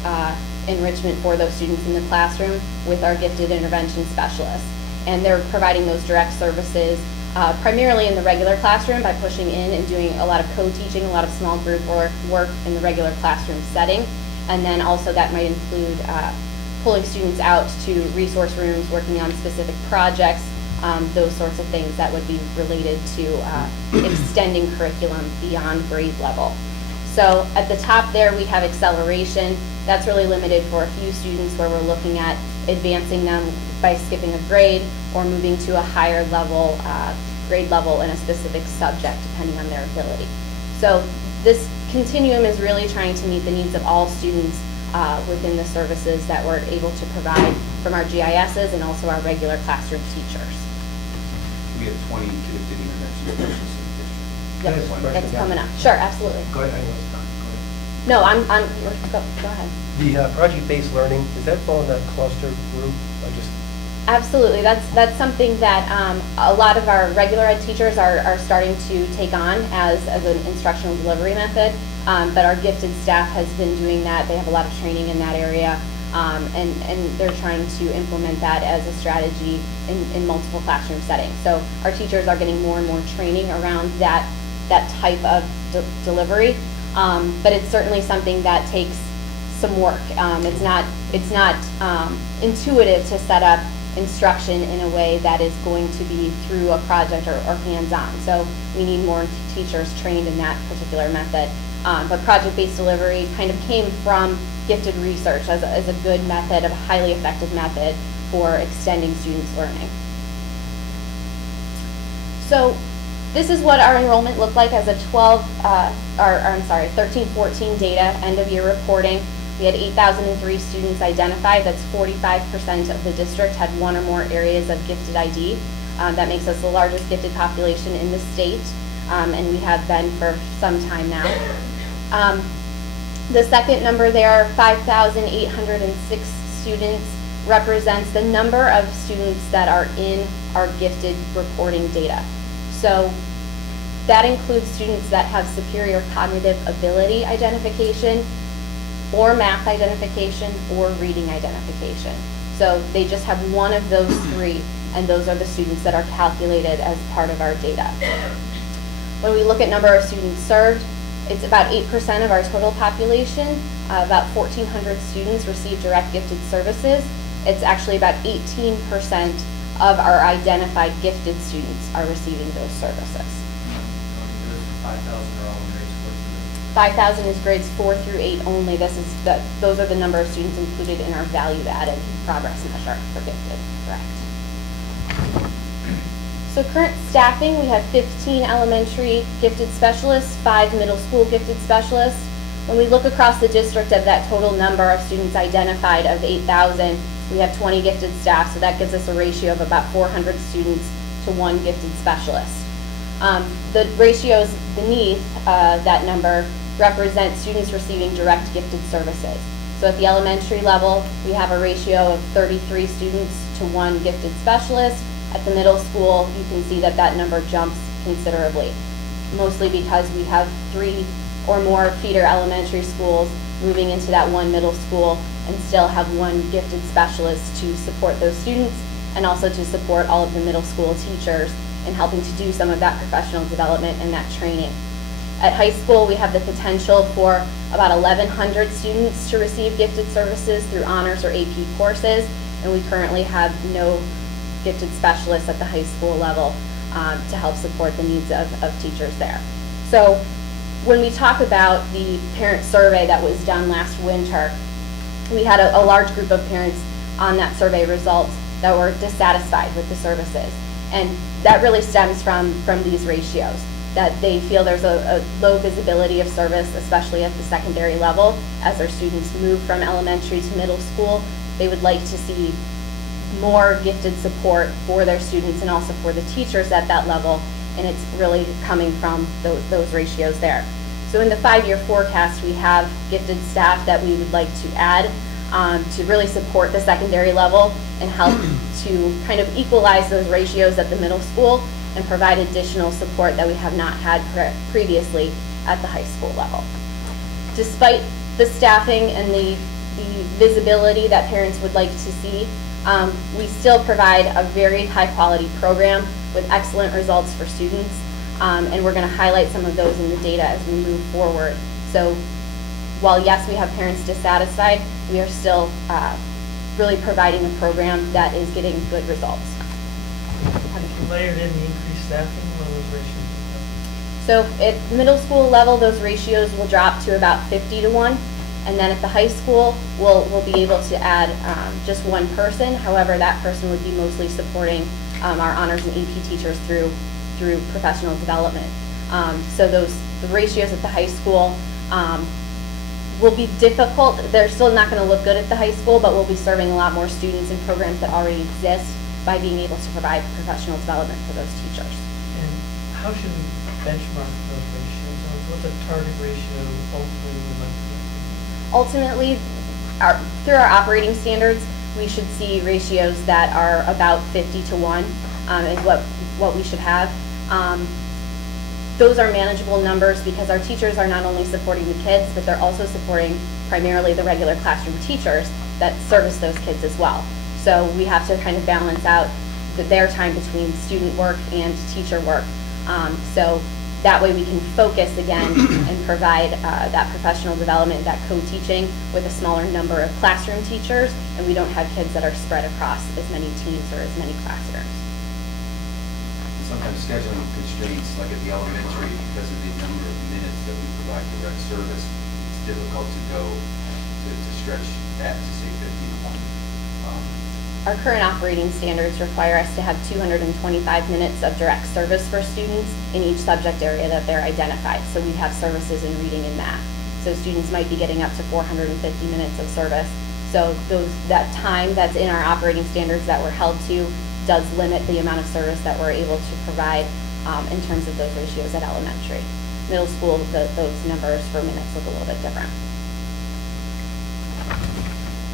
enrichment for those students in the classroom with our gifted intervention specialists. And they're providing those direct services primarily in the regular classroom by pushing in and doing a lot of co-teaching, a lot of small group work in the regular classroom setting. And then also that might include pulling students out to resource rooms, working on specific projects, those sorts of things that would be related to extending curriculum beyond grade level. So at the top there, we have acceleration. That's really limited for a few students, where we're looking at advancing them by skipping a grade or moving to a higher level, grade level in a specific subject, depending on their ability. So this continuum is really trying to meet the needs of all students within the services that we're able to provide from our GISs and also our regular classroom teachers. We have 20 gifted intervention specialists in the district. Yep, Yes, question that's again. coming up. Sure, absolutely. Go ahead, I know it's done, go ahead. No, go ahead. The project-based learning, does that fall in that cluster group? I just, Absolutely, that's something that a lot of our regular ed teachers are starting to take on as an instructional delivery method, but our gifted staff has been doing that. They have a lot of training in that area, and they're trying to implement that as a strategy in multiple classroom settings. So our teachers are getting more and more training around that type of delivery, but it's certainly something that takes some work. It's not intuitive to set up instruction in a way that is going to be through a project or hands-on. So we need more teachers trained in that particular method. But project-based delivery kind of came from gifted research as a good method, a highly effective method for extending students' learning. So this is what our enrollment looked like as a 13-14 data end of year reporting. We had 8,003 students identified. That's 45% of the district had one or more areas of gifted ID. That makes us the largest gifted population in the state, and we have been for some time now. The second number there, 5,806 students, represents the number of students that are in our gifted reporting data. So that includes students that have superior cognitive ability identification, or math identification, or reading identification. So they just have one of those three, and those are the students that are calculated as part of our data. When we look at number of students served, it's about 8% of our total population. About 1,400 students receive direct gifted services. It's actually about 18% of our identified gifted students are receiving those services. 5,000 is grades 4 through 8 only. Those are the number of students included in our value-added progress measure for gifted, correct. So current staffing, we have 15 elementary gifted specialists, 5 middle school gifted specialists. When we look across the district of that total number of students identified of 8,000, we have 20 gifted staff, so that gives us a ratio of about 400 students to 1 gifted specialist. The ratios beneath that number represent students receiving direct gifted services. So at the elementary level, we have a ratio of 33 students to 1 gifted specialist. At the middle school, you can see that that number jumps considerably, mostly because we have 3 or more feeder elementary schools moving into that 1 middle school and still have 1 gifted specialist to support those students and also to support all of the middle school teachers in helping to do some of that professional development and that training. At high school, we have the potential for about 1,100 students to receive gifted services through honors or AP courses, and we currently have no gifted specialists at the high school level to help support the needs of teachers there. So when we talk about the parent survey that was done last winter, we had a large group of parents on that survey results that were dissatisfied with the services. And that really stems from these ratios. that they feel there's a low visibility of service, especially at the secondary level. As our students move from elementary to middle school, they would like to see more gifted support for their students and also for the teachers at that level, and it's really coming from those ratios there. So in the 5-year forecast, we have gifted staff that we would like to add to really support the secondary level and help to kind of equalize those ratios at the middle school and provide additional support that we have not had previously at the high school level. Despite the staffing and the visibility that parents would like to see, we still provide a very high quality program with excellent results for students, and we're going to highlight some of those in the data as we move forward. So while yes, we have parents dissatisfied, we are still really providing a program that is getting good results. If you layered in the increased staffing, what are those ratios? So at the middle school level, those ratios will drop to about 50-1. And then at the high school, we'll be able to add just one person. However, that person would be mostly supporting our honors and AP teachers through professional development. So the ratios at the high school will be difficult. They're still not going to look good at the high school, but we'll be serving a lot more students in programs that already exist by being able to provide professional development for those teachers. And how should we benchmark those ratios? What's a target ratio ultimately we would like to get? Ultimately, through our operating standards, we should see ratios that are about 50-1 is what we should have. Those are manageable numbers because our teachers are not only supporting the kids, but they're also supporting primarily the regular classroom teachers that service those kids as well. So we have to kind of balance out their time between student work and teacher work. So that way we can focus again and provide that professional development, that co-teaching with a smaller number of classroom teachers, and we don't have kids that are spread across as many teams or as many classrooms. Sometimes scheduling constraints, like at the elementary, because of the number of minutes that we provide direct service, it's difficult to go to stretch that to say 50-1. Our current operating standards require us to have 225 minutes of direct service for students in each subject area that they're identified. So we have services in reading and math. So students might be getting up to 450 minutes of service. So that time that's in our operating standards that we're held to does limit the amount of service that we're able to provide in terms of those ratios at elementary. Middle school, those numbers for minutes look a little bit different.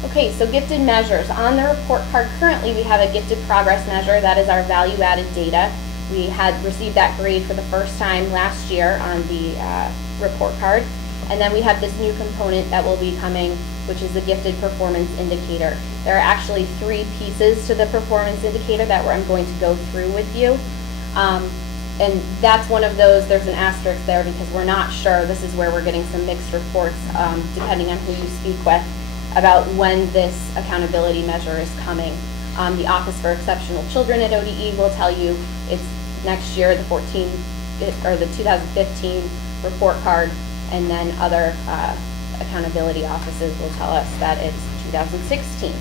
Okay, so gifted measures. On the report card, currently we have a gifted progress measure. That is our value-added data. We had received that grade for the first time last year on the report card. And then we have this new component that will be coming, which is the gifted performance indicator. There are actually 3 pieces to the performance indicator that I'm going to go through with you. And that's one of those, there's an asterisk there because we're not sure. This is where we're getting some mixed reports, depending on who you speak with, about when this accountability measure is coming. The Office for Exceptional Children at ODE will tell you it's next year, the 2015 report card, and then other accountability offices will tell us that it's 2016.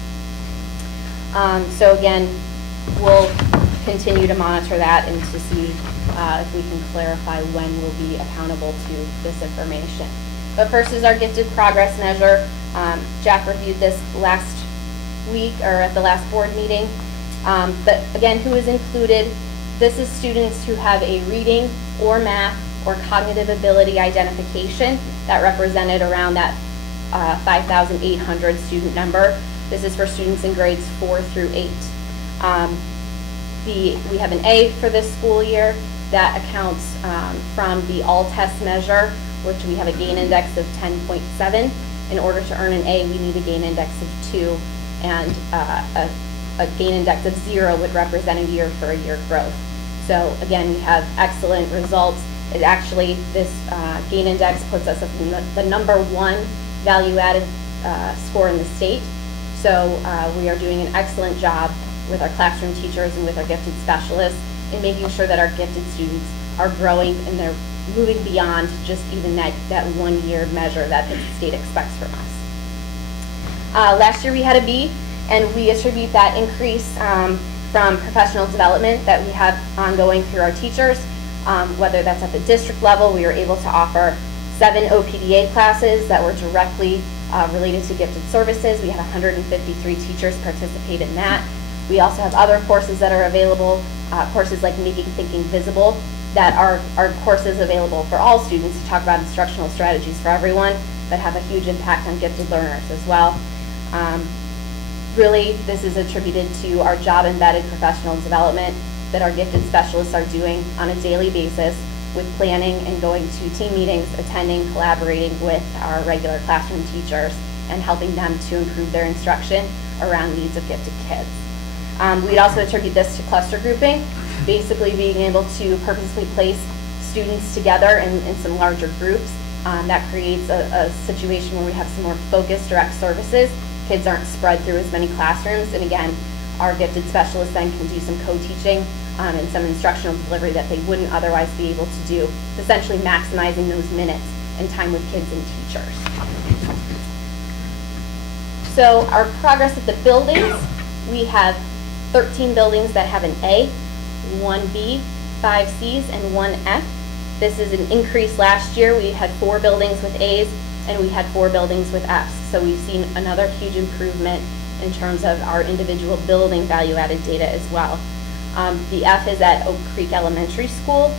So again, we'll continue to monitor that and to see if we can clarify when we'll be accountable to this information. But first is our gifted progress measure. Jack reviewed this last week or at the last board meeting. But again, who is included? This is students who have a reading or math or cognitive ability identification that represented around that 5,800 student number. This is for students in grades 4 through 8. We have an A for this school year that accounts from the all test measure, which we have a gain index of 10.7. In order to earn an A, we need a gain index of 2, and a gain index of 0 would represent a year-for-year growth. So again, we have excellent results. It actually, this gain index puts us in the number 1 value-added score in the state. So we are doing an excellent job with our classroom teachers and with our gifted specialists in making sure that our gifted students are growing and they're moving beyond just even that 1-year measure that the state expects from us. Last year we had a B, and we attribute that increase from professional development that we have ongoing through our teachers. Whether that's at the district level, we were able to offer 7 OPDA classes that were directly related to gifted services. We had 153 teachers participate in that. We also have other courses that are available, courses like Making Thinking Visible, that are courses available for all students to talk about instructional strategies for everyone that have a huge impact on gifted learners as well. Really, this is attributed to our job-embedded professional development that our gifted specialists are doing on a daily basis with planning and going to team meetings, attending, collaborating with our regular classroom teachers, and helping them to improve their instruction around needs of gifted kids. We'd also attribute this to cluster grouping, basically being able to purposely place students together in some larger groups. That creates a situation where we have some more focused direct services. Kids aren't spread through as many classrooms, and again, our gifted specialists then can do some co-teaching and some instructional delivery that they wouldn't otherwise be able to do, essentially maximizing those minutes and time with kids and teachers. So our progress at the buildings, we have 13 buildings that have an A, 1 B, 5 Cs, and 1 F. This is an increase. Last year we had 4 buildings with A's and we had 4 buildings with F's. So we've seen another huge improvement in terms of our individual building value-added data as well. The F is at Oak Creek Elementary School.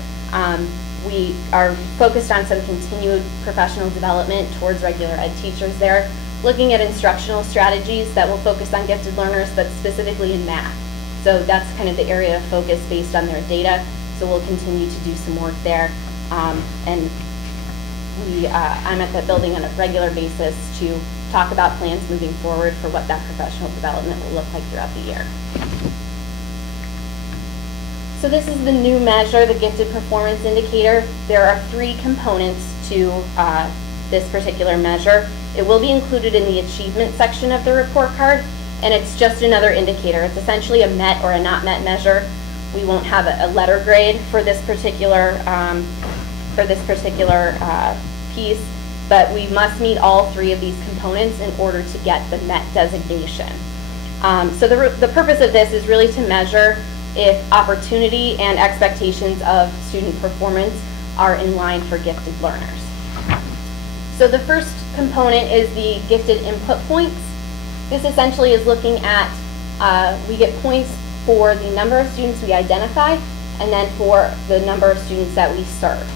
We are focused on some continued professional development towards regular ed teachers there, looking at instructional strategies that will focus on gifted learners, but specifically in math. So that's kind of the area of focus based on their data. So we'll continue to do some work there. And I'm at that building on a regular basis to talk about plans moving forward for what that professional development will look like throughout the year. So this is the new measure, the Gifted Performance Indicator. There are 3 components to this particular measure. It will be included in the achievement section of the report card, and it's just another indicator. It's essentially a met or a not met measure. We won't have a letter grade for this particular piece, but we must meet all 3 of these components in order to get the MET designation. So the purpose of this is really to measure if opportunity and expectations of student performance are in line for gifted learners. So the first component is the gifted input points. This essentially is looking at, we get points for the number of students we identify and then for the number of students that we serve.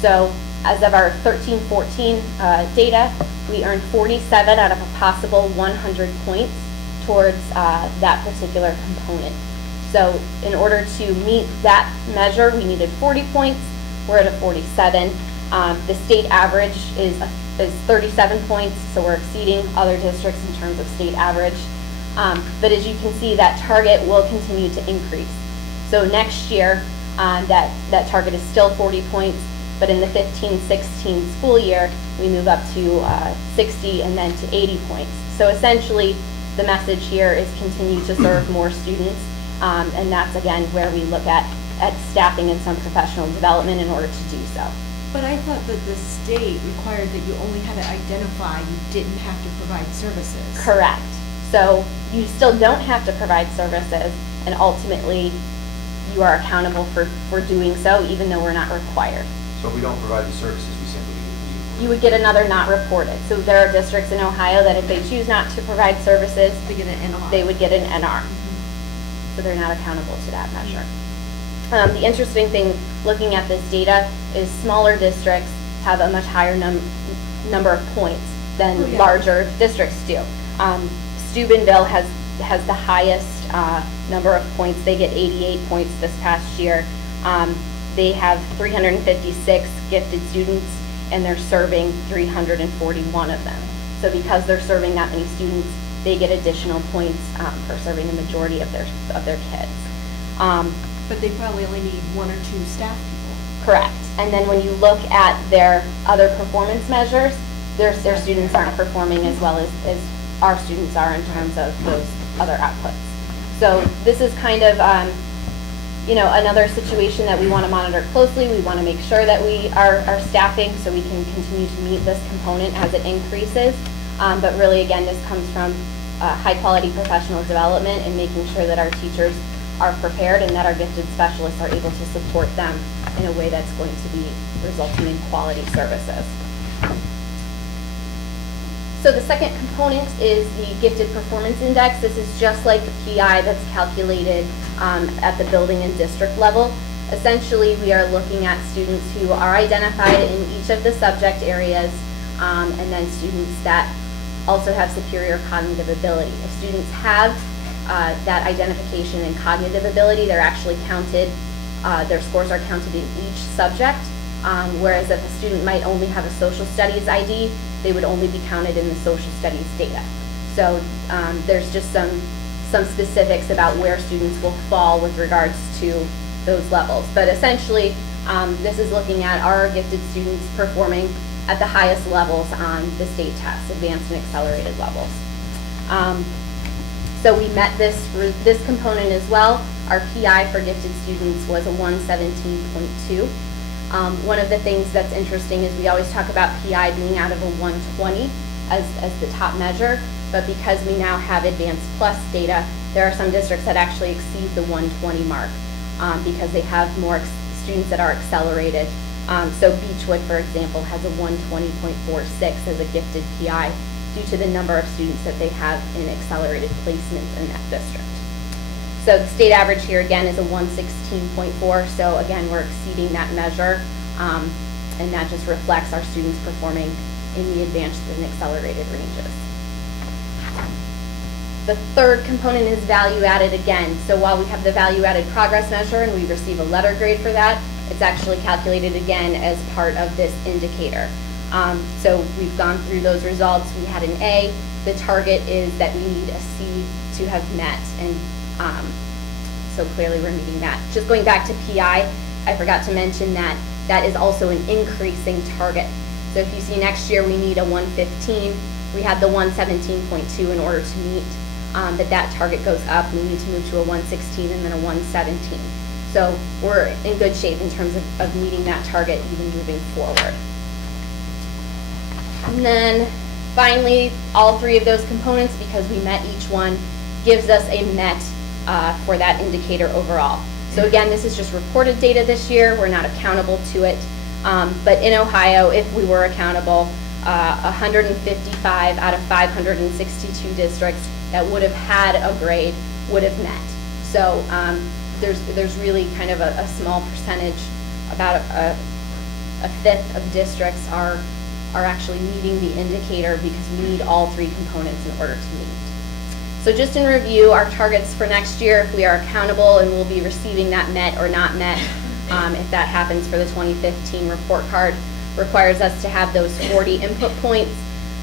So as of our 13-14 data, we earned 47 out of a possible 100 points towards that particular component. So in order to meet that measure, we needed 40 points. We're at a 47. The state average is 37 points, so we're exceeding other districts in terms of state average. But as you can see, that target will continue to increase. So next year, that target is still 40 points, but in the 15-16 school year, we move up to 60 and then to 80 points. So essentially, the message here is continue to serve more students, and that's again where we look at staffing and some professional development in order to do so. But I thought that the state required that you only had to identify, you didn't have to provide services. Correct. So you still don't have to provide services, and ultimately you are accountable for doing so, even though we're not required. So if we don't provide the services, we simply You would get another not reported. So there are districts in Ohio that if they choose not to provide services, They get an NR. they would get an NR. So they're not accountable to that measure. The interesting thing looking at this data is smaller districts have a much higher number of points than larger districts do. Steubenville has the highest number of points. They get 88 points this past year. They have 356 gifted students, and they're serving 341 of them. So because they're serving that many students, they get additional points for serving the majority of their kids. But they probably only need 1 or 2 staff people. Correct. And then when you look at their other performance measures, their students aren't performing as well as our students are in terms of those other outputs. So this is kind of another situation that we want to monitor closely. We want to make sure that we are staffing so we can continue to meet this component as it increases. But really, again, this comes from high-quality professional development and making sure that our teachers are prepared and that our gifted specialists are able to support them in a way that's going to be resulting in quality services. So the second component is the Gifted Performance Index. This is just like the PI that's calculated at the building and district level. Essentially, we are looking at students who are identified in each of the subject areas, and then students that also have superior cognitive ability. If students have that identification in cognitive ability, they're actually counted, their scores are counted in each subject, whereas if a student might only have a social studies ID, they would only be counted in the social studies data. So there's just some specifics about where students will fall with regards to those levels. But essentially, this is looking at our gifted students performing at the highest levels on the state tests, advanced and accelerated levels. So we met this component as well. Our PI for gifted students was a 117.2. One of the things that's interesting is we always talk about PI being out of a 120 as the top measure, but because we now have advanced plus data, there are some districts that actually exceed the 120 mark because they have more students that are accelerated. So Beechwood, for example, has a 120.46 as a gifted PI due to the number of students that they have in accelerated placement in that district. So the state average here again is a 116.4, so again, we're exceeding that measure, and that just reflects our students performing in the advanced and accelerated ranges. The third component is value added again. So while we have the value added progress measure and we receive a letter grade for that, it's actually calculated again as part of this indicator. So we've gone through those results. We had an A. The target is that we need a C to have met, and so clearly we're meeting that. Just going back to PI, I forgot to mention that that is also an increasing target. So if you see next year we need a 115, we had the 117.2 in order to meet, but that target goes up. We need to move to a 116 and then a 117. So we're in good shape in terms of meeting that target even moving forward. And then finally, all three of those components, because we met each one, gives us a met for that indicator overall. So again, this is just reported data this year. We're not accountable to it. But in Ohio, if we were accountable, 155 out of 562 districts that would have had a grade would have met. So there's really kind of a small percentage, about a fifth of districts are actually meeting the indicator because we need all three components in order to meet. So just in review, our targets for next year, if we are accountable and we'll be receiving that met or not met, if that happens for the 2015 report card, requires us to have those 40 input points,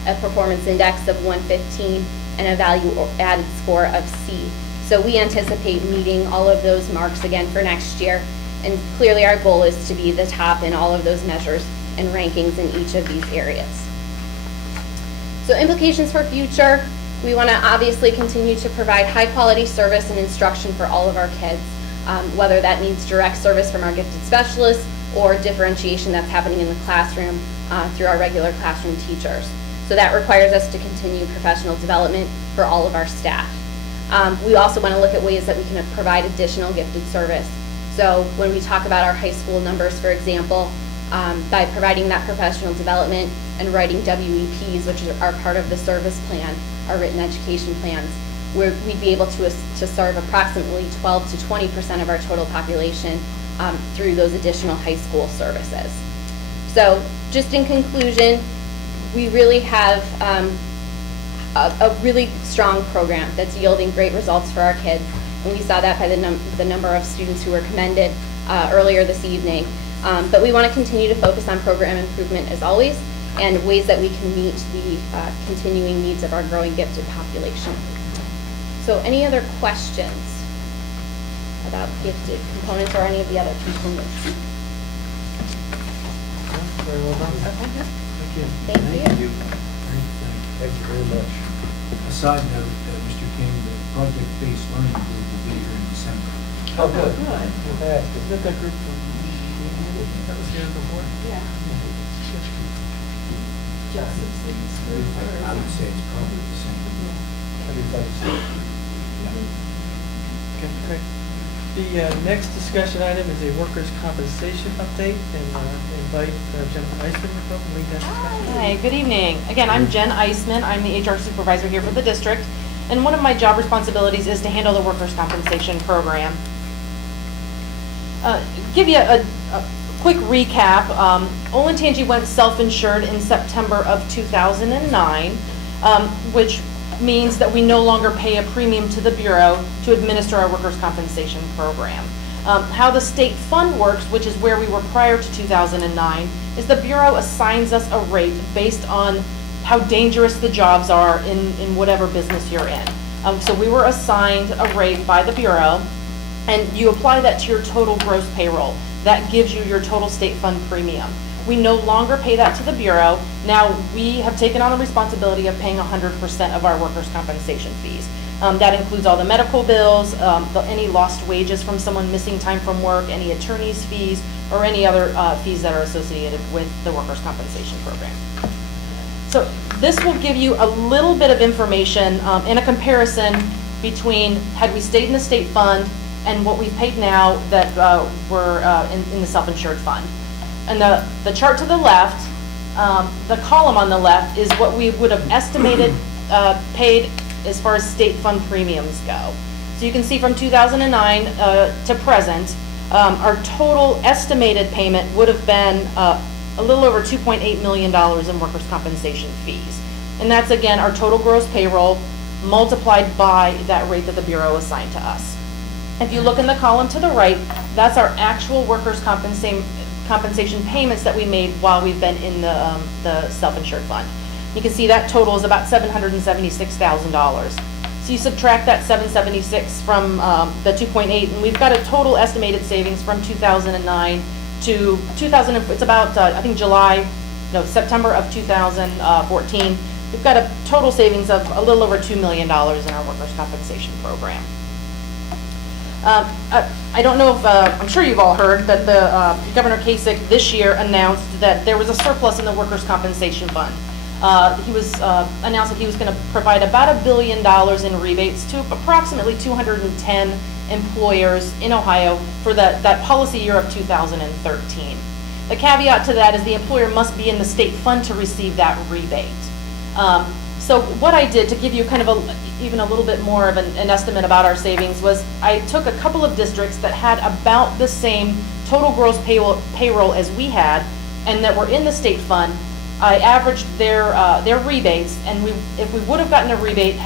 a performance index of 115, and a value added score of C. So we anticipate meeting all of those marks again for next year, and clearly our goal is to be the top in all of those measures and rankings in each of these areas. So implications for future, we want to obviously continue to provide high quality service and instruction for all of our kids, whether that means direct service from our gifted specialists or differentiation that's happening in the classroom through our regular classroom teachers. So that requires us to continue professional development for all of our staff. We also want to look at ways that we can provide additional gifted service. So when we talk about our high school numbers, for example, by providing that professional development and writing WEPs, which are part of the service plan, our written education plans, we'd be able to serve approximately 12 to 20% of our total population through those additional high school services. So just in conclusion, we really have a really strong program that's yielding great results for our kids. And we saw that by the number of students who were commended earlier this evening. But we want to continue to focus on program improvement as always, and ways that we can meet the continuing needs of our growing gifted population. So any other questions about gifted components or any of the other components? Very well done. Thank you. Thank you. Thank you very much. A side note, Mr. King, the project-based learning group will be here in December. Oh, good. Fantastic. Is that that group from that was here before? Yeah. I would say it's probably the same. Okay, great. The next discussion item is a workers' compensation update, and invite Jen Eisman to come and lead that discussion. Hi, good evening. Again, I'm Jen Eisman. I'm the HR supervisor here for the district, and one of my job responsibilities is to handle the workers' compensation program. Give you a quick recap. Olentangy went self-insured in September of 2009, which means that we no longer pay a premium to the Bureau to administer our workers' compensation program. How the state fund works, which is where we were prior to 2009, is the Bureau assigns us a rate based on how dangerous the jobs are in whatever business you're in. So we were assigned a rate by the Bureau, and you apply that to your total gross payroll. That gives you your total state fund premium. We no longer pay that to the Bureau. Now, we have taken on the responsibility of paying 100% of our workers' compensation fees. That includes all the medical bills, any lost wages from someone missing time from work, any attorney's fees, or any other fees that are associated with the workers' compensation program. So this will give you a little bit of information in a comparison between had we stayed in the state fund and what we've paid now that we're in the self-insured fund. And the chart to the left, the column on the left is what we would have estimated paid as far as state fund premiums go. So you can see from 2009 to present, our total estimated payment would have been a little over $2.8 million in workers' compensation fees. And that's, again, our total gross payroll multiplied by that rate that the Bureau assigned to us. If you look in the column to the right, that's our actual workers' compensation payments that we made while we've been in the self-insured fund. You can see that total is about $776,000. So you subtract that 776 from the 2.8, and we've got a total estimated savings from 2009 to 2000. It's about I think September of 2014. We've got a total savings of a little over $2 million in our workers' compensation program. I don't know if, I'm sure you've all heard that Governor Kasich this year announced that there was a surplus in the workers' compensation fund. He was announced that he was going to provide about $1 billion in rebates to approximately 210 employers in Ohio for that policy year of 2013. The caveat to that is the employer must be in the state fund to receive that rebate. So what I did to give you kind of even a little bit more of an estimate about our savings was I took a couple of districts that had about the same total gross payroll as we had and that were in the state fund. I averaged their rebates, and if we would have gotten a rebate,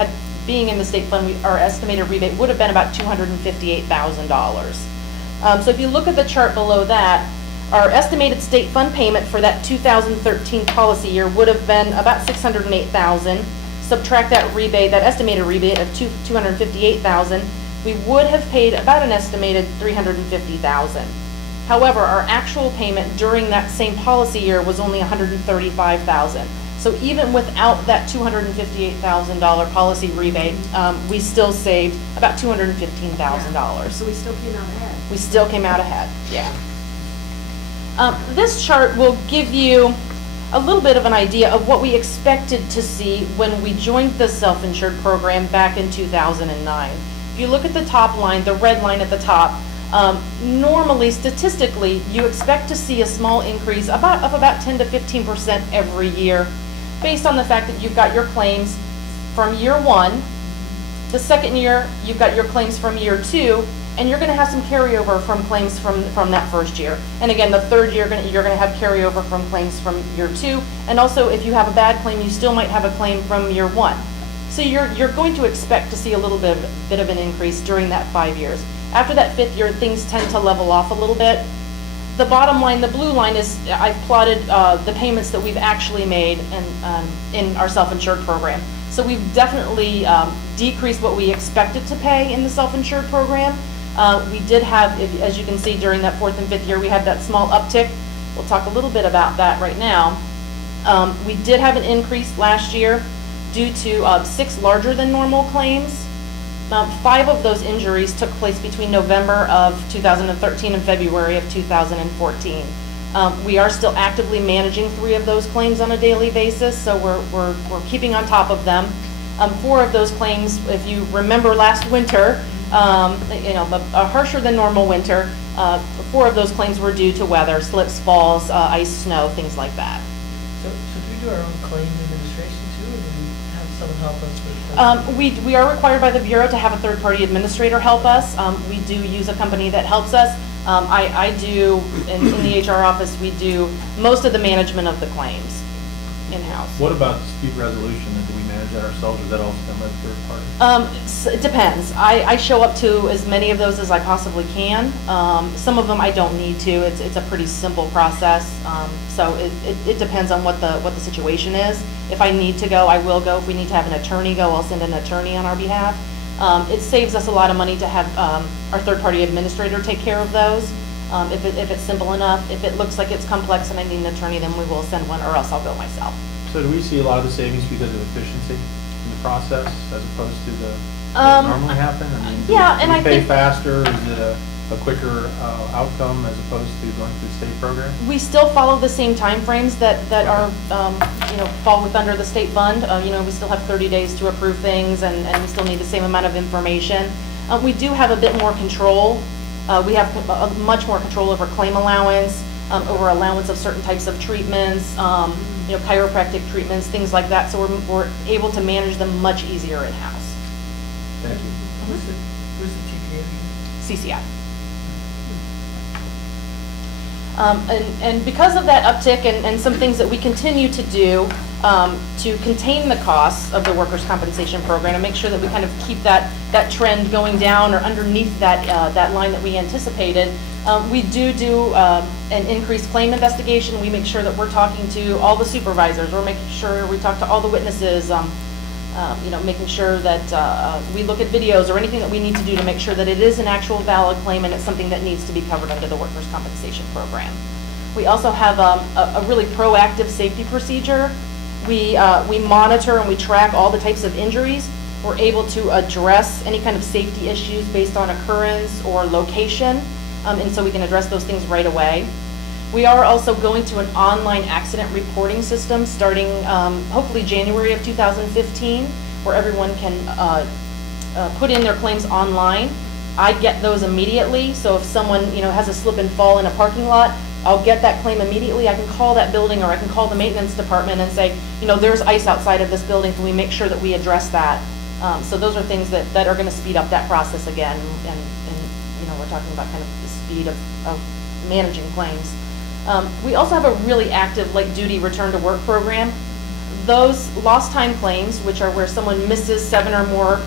being in the state fund, our estimated rebate would have been about $258,000. So if you look at the chart below that, our estimated state fund payment for that 2013 policy year would have been about $608,000. Subtract that rebate, that estimated rebate of $258,000, we would have paid about an estimated $350,000. However, our actual payment during that same policy year was only $135,000. So even without that $258,000 policy rebate, we still saved about $215,000. So we still came out ahead. We still came out ahead, yeah. This chart will give you a little bit of an idea of what we expected to see when we joined the self-insured program back in 2009. If you look at the top line, the red line at the top, normally, statistically, you expect to see a small increase of about 10 to 15% every year, based on the fact that you've got your claims from year one. The second year, you've got your claims from year two, and you're going to have some carryover from claims from that first year. And again, the third year, you're going to have carryover from claims from year two. And also, if you have a bad claim, you still might have a claim from year one. So you're going to expect to see a little bit of an increase during that 5 years. After that fifth year, things tend to level off a little bit. The bottom line, the blue line, is I've plotted the payments that we've actually made in our self-insured program. So we've definitely decreased what we expected to pay in the self-insured program. We did have, as you can see, during that fourth and fifth year, we had that small uptick. We'll talk a little bit about that right now. We did have an increase last year due to 6 larger than normal claims. 5 of those injuries took place between November of 2013 and February of 2014. We are still actively managing 3 of those claims on a daily basis, so we're keeping on top of them. 4 of those claims, if you remember last winter, A harsher than normal winter. 4 of those claims were due to weather, slips, falls, ice, snow, things like that. So do we do our own claim administration too, or do we have someone help us with? We are required by the Bureau to have a third-party administrator help us. We do use a company that helps us. I do, in the HR office, we do most of the management of the claims in-house. What about dispute resolution? Do we manage that ourselves, or is that also done by the third party? It depends. I show up to as many of those as I possibly can. Some of them I don't need to. It's a pretty simple process. So it depends on what the situation is. If I need to go, I will go. If we need to have an attorney go, I'll send an attorney on our behalf. It saves us a lot of money to have our third-party administrator take care of those. If it's simple enough. If it looks like it's complex and I need an attorney, then we will send one, or else I'll go myself. So do we see a lot of the savings because of efficiency in the process as opposed to what normally happen? I mean, yeah, do and we I pay think- faster? Is it a quicker outcome as opposed to going through the state program? We still follow the same timeframes that are, fall under the state fund. We still have 30 days to approve things, and we still need the same amount of information. We do have a bit more control. We have much more control over claim allowance, over allowance of certain types of treatments, chiropractic treatments, things like that. So we're able to manage them much easier in-house. Thank you. Who's the TPA again? CCI. And because of that uptick and some things that we continue to do to contain the costs of the workers' compensation program and make sure that we kind of keep that trend going down or underneath that line that we anticipated, we do an increased claim investigation. We make sure that we're talking to all the supervisors. We're making sure we talk to all the witnesses, making sure that we look at videos or anything that we need to do to make sure that it is an actual valid claim and it's something that needs to be covered under the workers' compensation program. We also have a really proactive safety procedure. We monitor and we track all the types of injuries. We're able to address any kind of safety issues based on occurrence or location, and so we can address those things right away. We are also going to an online accident reporting system starting hopefully January of 2015, where everyone can put in their claims online. I get those immediately, so if someone has a slip and fall in a parking lot, I'll get that claim immediately. I can call that building, or I can call the maintenance department and say, there's ice outside of this building. Can we make sure that we address that? So those are things that are going to speed up that process again, and we're talking about kind of the speed of managing claims. We also have a really active light duty return to work program. Those lost time claims, which are where someone misses 7 or more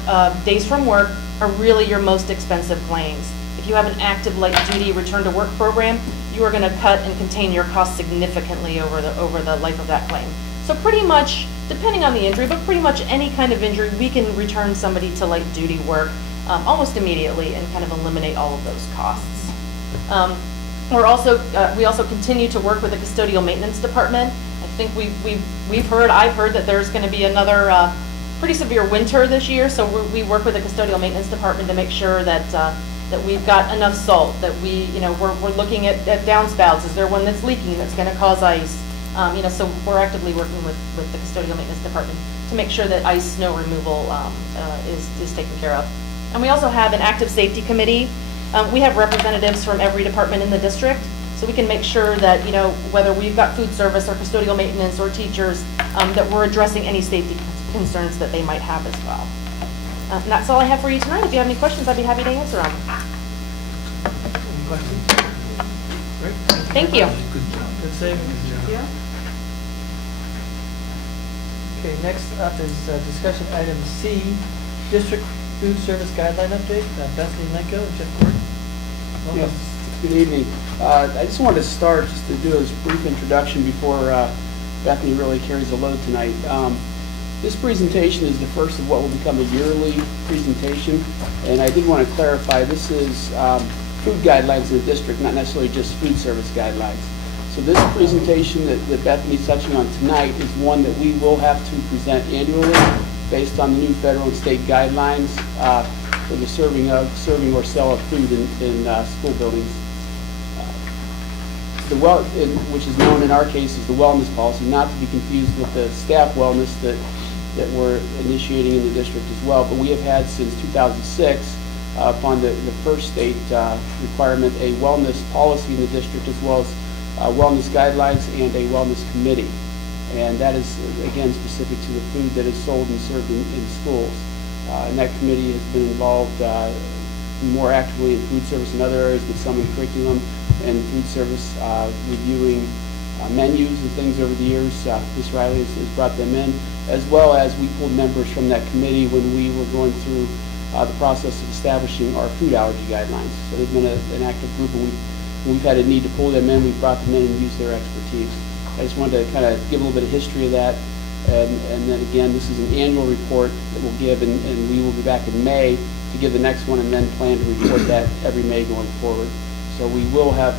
days from work, are really your most expensive claims. If you have an active light duty return to work program, you are going to cut and contain your costs significantly over the life of that claim. So pretty much, depending on the injury, but pretty much any kind of injury, we can return somebody to light duty work almost immediately and kind of eliminate all of those costs. We also continue to work with the custodial maintenance department. I think I've heard that there's going to be another pretty severe winter this year, so we work with the custodial maintenance department to make sure that we've got enough salt, that we're looking at downspouts. Is there one that's leaking that's going to cause ice? So we're actively working with the custodial maintenance department to make sure that ice snow removal is taken care of. And we also have an active safety committee. We have representatives from every department in the district, so we can make sure that, whether we've got food service or custodial maintenance or teachers, that we're addressing any safety concerns that they might have as well. And that's all I have for you tonight. If you have any questions, I'd be happy to answer them. Any questions? Great. Thank you. Good savings. Yeah. Okay, next up is discussion item C, district food service guideline update. Bethany Lenko and Jeff Gordon. Welcome. Yes, good evening. I just wanted to start just to do a brief introduction before Bethany really carries the load tonight. This presentation is the first of what will become a yearly presentation, and I did want to clarify, this is food guidelines in the district, not necessarily just food service guidelines. So this presentation that Bethany's touching on tonight is one that we will have to present annually based on the new federal and state guidelines for the serving or sale of food in school buildings. Which is known in our case as the wellness policy, not to be confused with the staff wellness that we're initiating in the district as well. But we have had since 2006 upon the first state requirement, a wellness policy in the district, as well as wellness guidelines and a wellness committee. And that is, again, specific to the food that is sold and served in schools. And that committee has been involved more actively in food service and other areas, but some in curriculum and food service, reviewing menus and things over the years. Ms. Riley has brought them in, as well as we pulled members from that committee when we were going through the process of establishing our food allergy guidelines. So they've been an active group, and we've had a need to pull them in. We've brought them in and used their expertise. I just wanted to kind of give a little bit of history of that. And then again, this is an annual report that we'll give, and we will be back in May to give the next one, and then plan to report that every May going forward. So we will have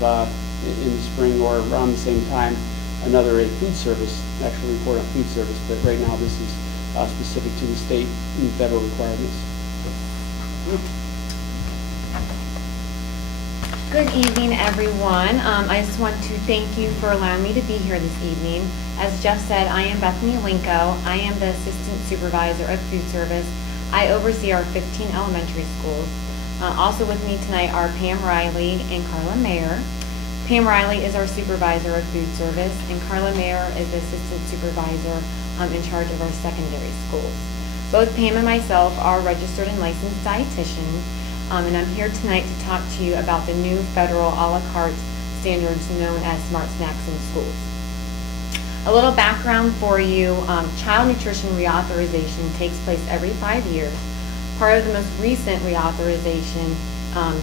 in the spring or around the same time another food service, actual report on food service, but right now this is specific to the state and federal requirements. Good evening, everyone. I just want to thank you for allowing me to be here this evening. As Jeff said, I am Bethany Linko. I am the Assistant Supervisor of Food Service. I oversee our 15 elementary schools. Also with me tonight are Pam Riley and Carla Mayer. Pam Riley is our Supervisor of Food Service, and Carla Mayer is the Assistant Supervisor in charge of our secondary schools. Both Pam and myself are registered and licensed dietitians, and I'm here tonight to talk to you about the new federal a la carte standards known as Smart Snacks in Schools. A little background for you, child nutrition reauthorization takes place every 5 years. Part of the most recent reauthorization,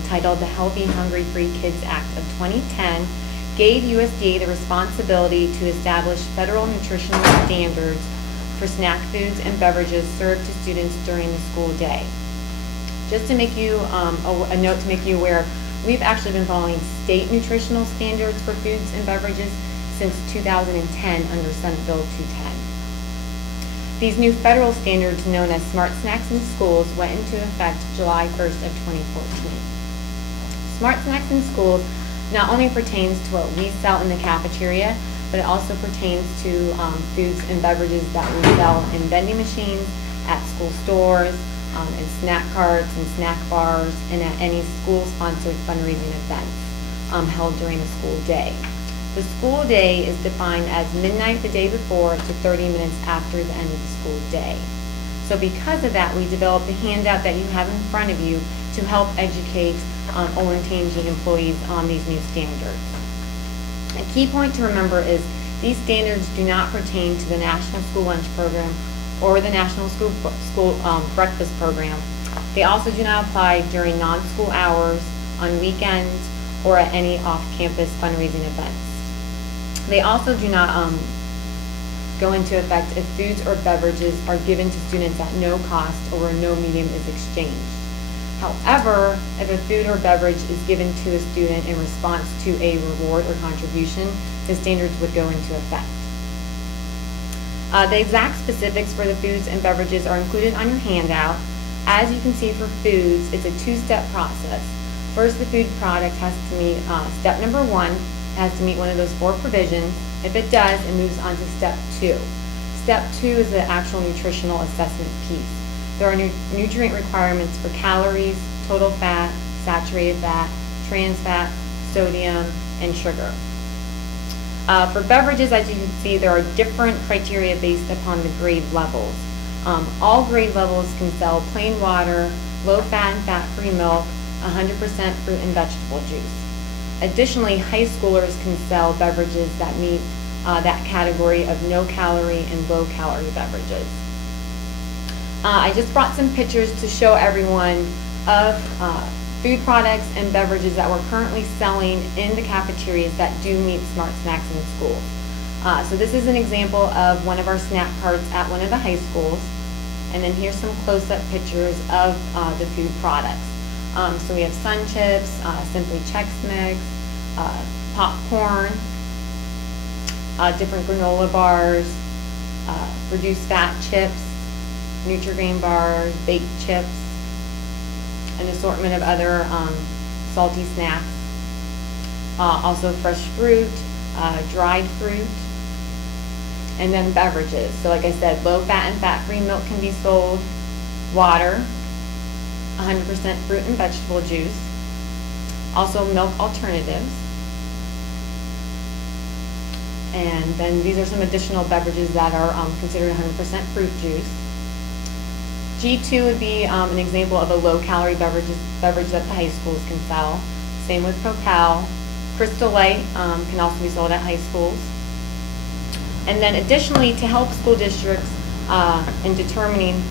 titled the Healthy Hungry Free Kids Act of 2010, gave USDA the responsibility to establish federal nutritional standards for snack foods and beverages served to students during the school day. Just to make you, a note to make you aware, we've actually been following state nutritional standards for foods and beverages since 2010 under Senate Bill 210. These new federal standards, known as Smart Snacks in Schools, went into effect July 1st of 2014. Smart Snacks in Schools not only pertains to what we sell in the cafeteria, but it also pertains to foods and beverages that we sell in vending machines, at school stores, in snack carts and snack bars, and at any school-sponsored fundraising events held during the school day. The school day is defined as midnight the day before to 30 minutes after the end of the school day. So because of that, we developed the handout that you have in front of you to help educate Olentangy employees on these new standards. A key point to remember is these standards do not pertain to the National School Lunch Program or the National School Breakfast Program. They also do not apply during non-school hours, on weekends, or at any off-campus fundraising events. They also do not go into effect if foods or beverages are given to students at no cost or no medium is exchanged. However, if a food or beverage is given to a student in response to a reward or contribution, the standards would go into effect. The exact specifics for the foods and beverages are included on your handout. As you can see for foods, it's a two-step process. First, the food product has to meet step number 1, has to meet one of those 4 provisions. If it does, it moves on to step 2. Step 2 is the actual nutritional assessment piece. There are nutrient requirements for calories, total fat, saturated fat, trans fat, sodium, and sugar. For beverages, as you can see, there are different criteria based upon the grade levels. All grade levels can sell plain water, low-fat and fat-free milk, 100% fruit and vegetable juice. Additionally, high schoolers can sell beverages that meet that category of no-calorie and low-calorie beverages. I just brought some pictures to show everyone of food products and beverages that we're currently selling in the cafeterias that do meet Smart Snacks in Schools. So this is an example of one of our snack carts at one of the high schools. And then here's some close-up pictures of the food products. So we have Sun Chips, Simply Chex Mix, popcorn, different granola bars, reduced fat chips, Nutri-Grain bars, baked chips, an assortment of other salty snacks. Also fresh fruit, dried fruit, and then beverages. So like I said, low fat and fat-free milk can be sold, water, 100% fruit and vegetable juice, also milk alternatives. And then these are some additional beverages that are considered 100% fruit juice. G2 would be an example of a low-calorie beverage that the high schools can sell. Same with Propel. Crystal Light can also be sold at high schools. And then additionally, to help school districts in determining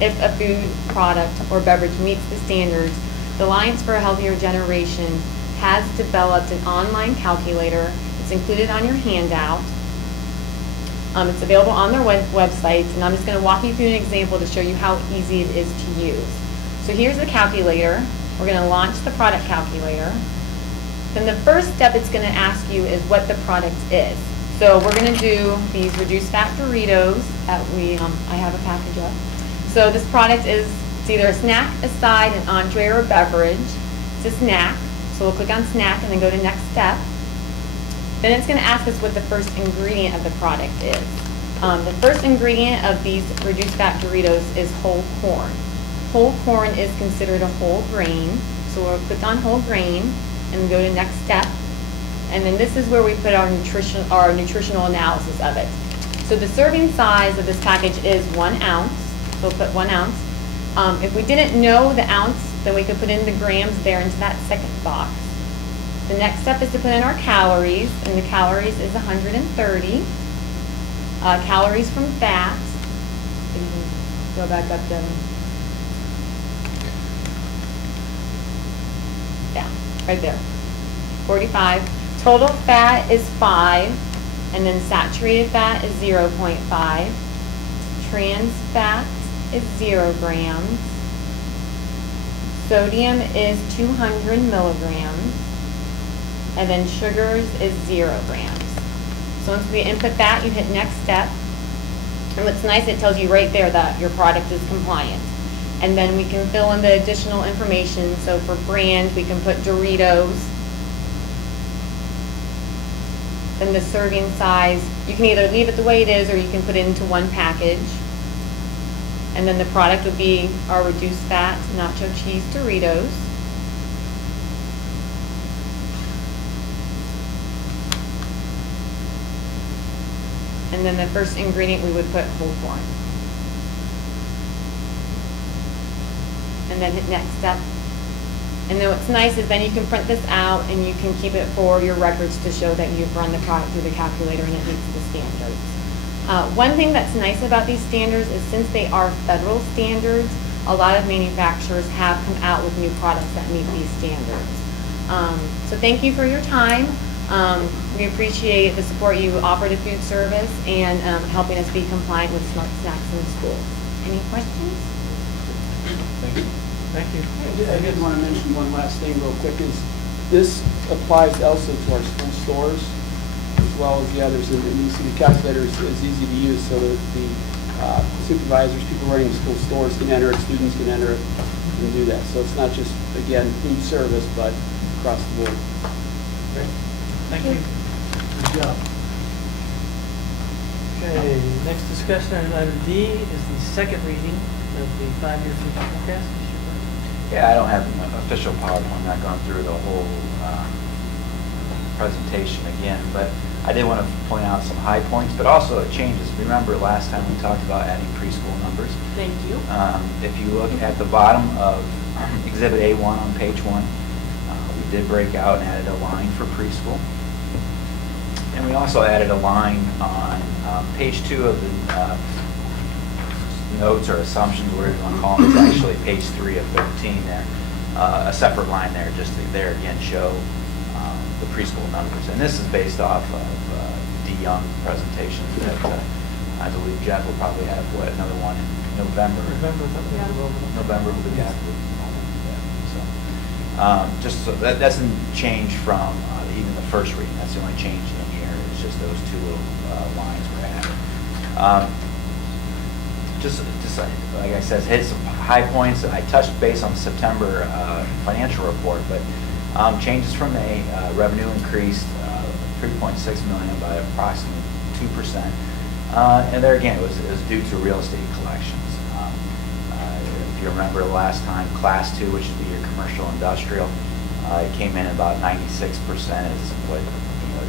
if a food product or beverage meets the standards, the Alliance for a Healthier Generation has developed an online calculator. It's included on your handout. It's available on their website, and I'm just going to walk you through an example to show you how easy it is to use. So here's the calculator. We're going to launch the product calculator. Then the first step it's going to ask you is what the product is. So we're going to do these reduced fat Doritos that I have a package of. So this product is, it's either a snack, a side, an entree, or a beverage. It's a snack. So we'll click on snack and then go to next step. Then it's going to ask us what the first ingredient of the product is. The first ingredient of these reduced fat Doritos is whole corn. Whole corn is considered a whole grain. So we'll click on whole grain and go to next step. And then this is where we put our nutritional analysis of it. So the serving size of this package is 1 ounce. So we'll put 1 ounce. If we didn't know the ounce, then we could put in the grams there into that second box. The next step is to put in our calories, and the calories is 130 calories from fat. You can go back up to, yeah, right there, 45. Total fat is 5, and then saturated fat is 0.5. Trans fat is 0 grams. Sodium is 200 milligrams. And then sugars is 0 grams. So once we input that, you hit next step. And what's nice, it tells you right there that your product is compliant. And then we can fill in the additional information. So for brand, we can put Doritos. Then the serving size, you can either leave it the way it is or you can put it into one package. And then the product would be our reduced fat nacho cheese Doritos. And then the first ingredient we would put whole corn. And then hit next step. And then what's nice is then you can print this out and you can keep it for your records to show that you've run the product through the calculator and it meets the standards. One thing that's nice about these standards is since they are federal standards, a lot of manufacturers have come out with new products that meet these standards. So thank you for your time. We appreciate the support you offer to food service and helping us be compliant with smart snacks in schools. Any questions? Thank you. Thank you. I did want to mention one last thing real quick is this applies also to our school stores as well as the others. And you see the calculator is easy to use so that the supervisors, people running school stores can enter it, students can enter it and do that. So it's not just, again, food service, but across the board. Great. Thank you. Good job. Okay, next discussion on item D is the second reading of the 5-year future forecast. Yeah, I don't have an official PowerPoint, I'm not going through the whole presentation again, but I did want to point out some high points, but also changes. Remember last time we talked about adding preschool numbers. Thank you. If you look at the bottom of Exhibit A1 on page 1, we did break out and added a line for preschool. And we also added a line on page 2 of the notes or assumptions, whatever you want to call them. It's actually page 3 of 13 there. A separate line there, just to there again show the preschool numbers. And this is based off of D. Young presentations that I believe Jeff will probably have, another one in November. November will be after. So, just so that doesn't change from even the first reading. That's the only change in here. It's just those two little lines were added. Just like I said, hit some high points. I touched base on the September financial report, but changes from May, revenue increased 3.6 million by approximately 2%. And there again, it was due to real estate collections. If you remember the last time, Class 2, which would be your commercial industrial, it came in about 96% is what, it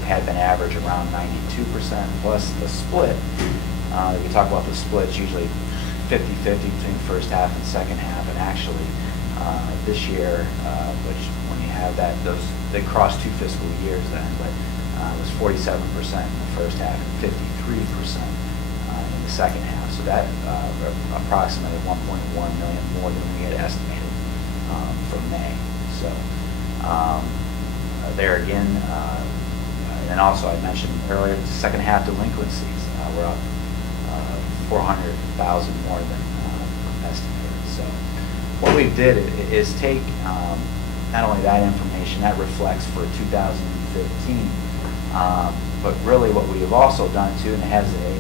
had been average around 92%, plus the split. If you talk about the split, it's usually 50-50 between first half and second half, and actually, this year, which when you have that, they crossed 2 fiscal years then, but it was 47% in the first half and 53% in the second half. So that approximately 1.1 million more than we had estimated for May. So there again, and also I mentioned earlier, the second half delinquencies were up 400,000 more than estimated. So what we did is take not only that information that reflects for 2015, but really what we have also done too, and it has a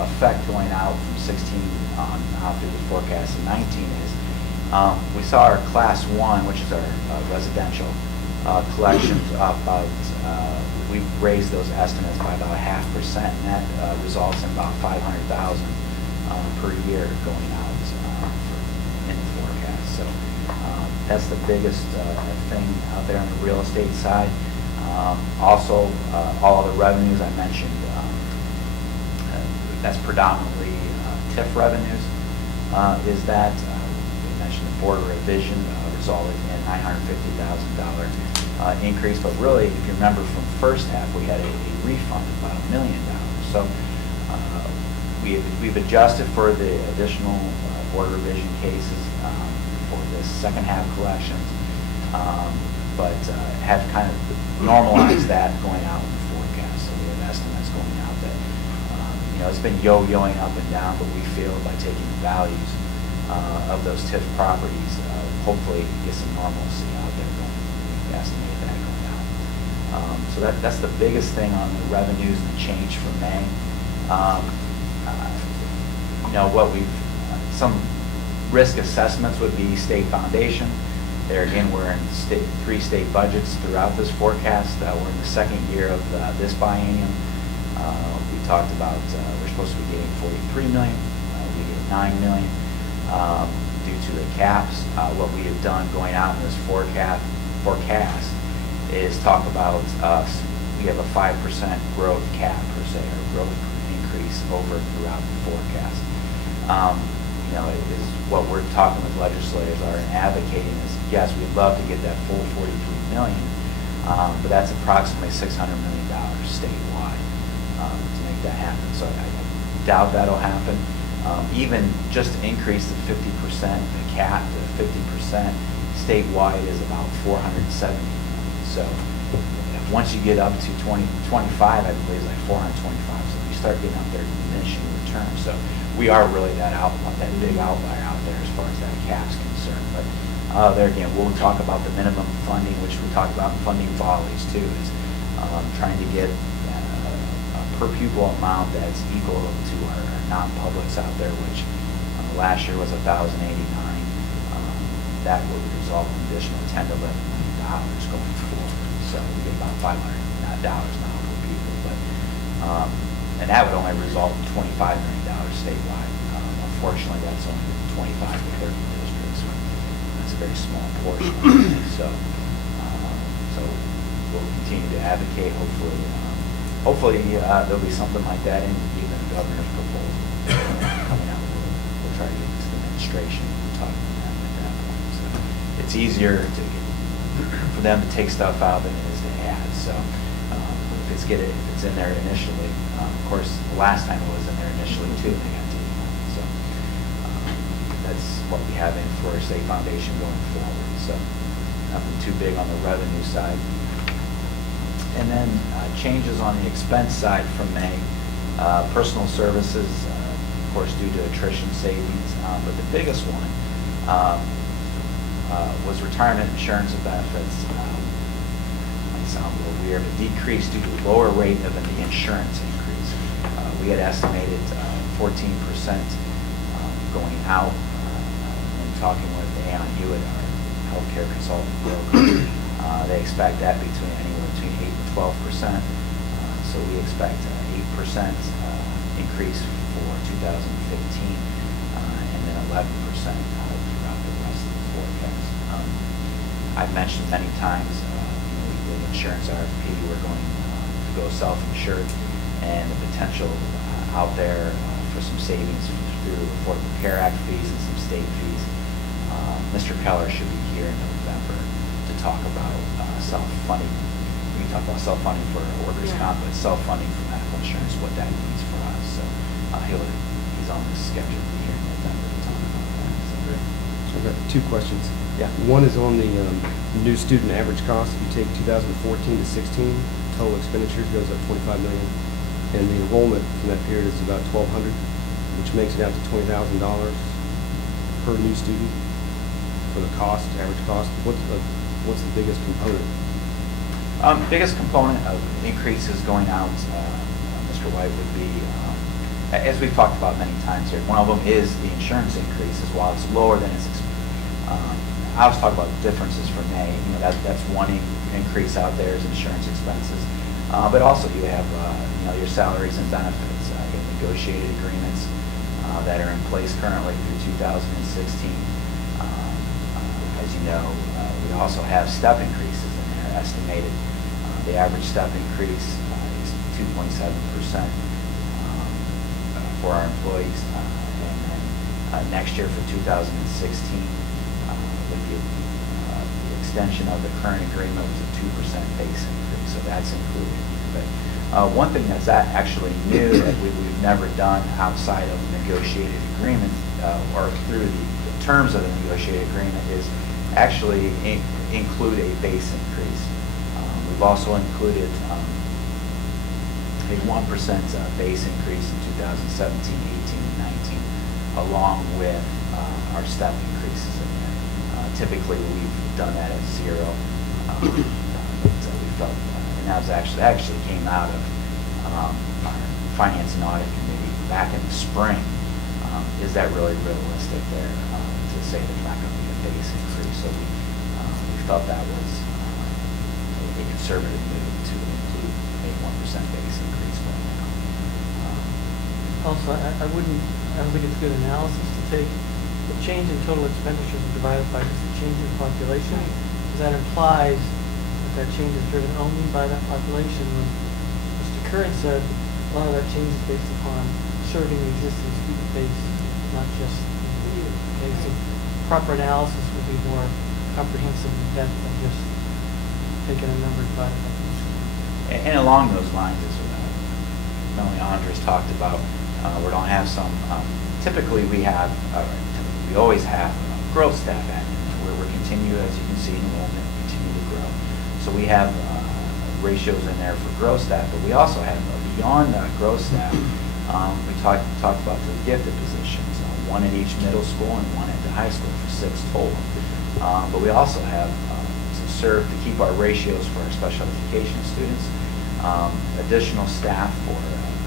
effect going out from 16 on out through the forecast in 19 is we saw our Class 1, which is our residential collections up about, we raised those estimates by about 0.5%, and that results in about 500,000 per year going out in the forecast. So that's the biggest thing out there on the real estate side. Also, all of the revenues I mentioned, that's predominantly TIF revenues, is that we mentioned the border revision resulted in a $950,000 increase, but really, if you remember from first half, we had a refund of about $1 million. So we've adjusted for the additional border revision cases for this second half collections, but have kind of normalized that going out in the forecast. So we have estimates going out that, it's been yo-yoing up and down, but we feel by taking the values of those TIF properties, hopefully get some normalcy out there going. We estimate that going out. So that's the biggest thing on the revenues and the change from May. What we've, some risk assessments would be state foundation. There again, we're in 3 state budgets throughout this forecast. We're in the second year of this biennium. We talked about we're supposed to be getting 43 million. We get 9 million due to the caps. What we have done going out in this forecast is talk about we have a 5% growth cap per se, or growth increase over throughout the forecast. Is what we're talking with legislators are and advocating is, yes, we'd love to get that full 43 million, but that's approximately $600 million statewide to make that happen. So I doubt that'll happen. Even just to increase the 50%, the cap to 50% statewide is about 470 million. So once you get up to 2025, I believe it's like 425. So you start getting up there diminishing returns. So we are really that big outlier out there as far as that cap's concerned. But there again, we'll talk about the minimum funding, which we talked about in funding volleys too, is trying to get a per pupil amount that's equal to our non-publics out there, which last year was $1,089. That would result in additional $10 to $11 million going forward. So we get about $500 now per pupil, but and that would only result in $25 million statewide. Unfortunately, that's only 25 to 30 districts. That's a very small portion. So we'll continue to advocate. Hopefully there'll be something like that in even the governor's proposal coming out. We'll try to get to the administration and talk to them at that point. So it's easier for them to take stuff out than it is to add. So if it's in there initially, of course, the last time it was in there initially too, they got taken out. So that's what we have in for our state foundation going forward. So nothing too big on the revenue side. And then changes on the expense side from May. Personal services, of course, due to attrition savings, but the biggest one was retirement insurance and benefits. Might sound a little weird, but decreased due to lower rate of the insurance increase. We had estimated 14% going out when talking with Aon Hewitt, our healthcare consultant broker. They expect that anywhere between 8 and 12%. So we expect 8% increase for 2015, and then 11% throughout forecast to the forecast. I've mentioned many times, the insurance RFP, we're going to go self-insured, and the potential out there for some savings through Affordable Care Act fees and some state fees. Mr. Keller should be here in November to talk about self-funding. We can talk about self-funding for workers' comp, but self-funding for medical insurance, what that means for us. So he's on the schedule to be here in November to talk about that. So, So I've got two questions. Yeah. One is on the new student average cost. If you take 2014 to 16, total expenditures goes up 25 million, and the enrollment from that period is about 1,200, which makes it out to $20,000 per new student for the cost, average cost. What's the biggest component? Biggest component of increases going out, Mr. White, would be, as we've talked about many times here, one of them is the insurance increases. While it's lower than its, I was talking about differences for May. That's one increase out there is insurance expenses. But also you have, your salaries and benefits. You have negotiated agreements that are in place currently through 2016. As you know, we also have step increases in there estimated. The average step increase is 2.7% for our employees. And then next year for 2016, with the extension of the current agreement was a 2% base increase, so that's included. But one thing that's actually new that we've never done outside of negotiated agreement or through the terms of the negotiated agreement is actually include a base increase. We've also included a 1% base increase in 2017, 18, and 19, along with our step increases in there. Typically, we've done that at 0. So we felt, and that actually came out of our Finance and Audit Committee back in the spring. Is that really realistic there to say there's not going to be a base increase? So we felt that was a conservative move to include a 1% base increase going out. Also, I don't think it's good analysis to take the change in total expenditures and divide it by just the change in population, because that implies that change is driven only by that population. When Mr. Curran said a lot of that change is based upon serving the existing student base, not just the new. Okay, so proper analysis would be more comprehensive in depth than just taking a number divided by the school. And along those lines, as Melanie Andres talked about, we don't have some. Typically, we always have growth staff admin. We're continue, as you can see, enrollment continue to grow. So we have ratios in there for growth staff, but we also have beyond growth staff. We talked about the gifted positions, one at each middle school and one at the high school for 6 total. But we also have to serve to keep our ratios for our special education students, additional staff for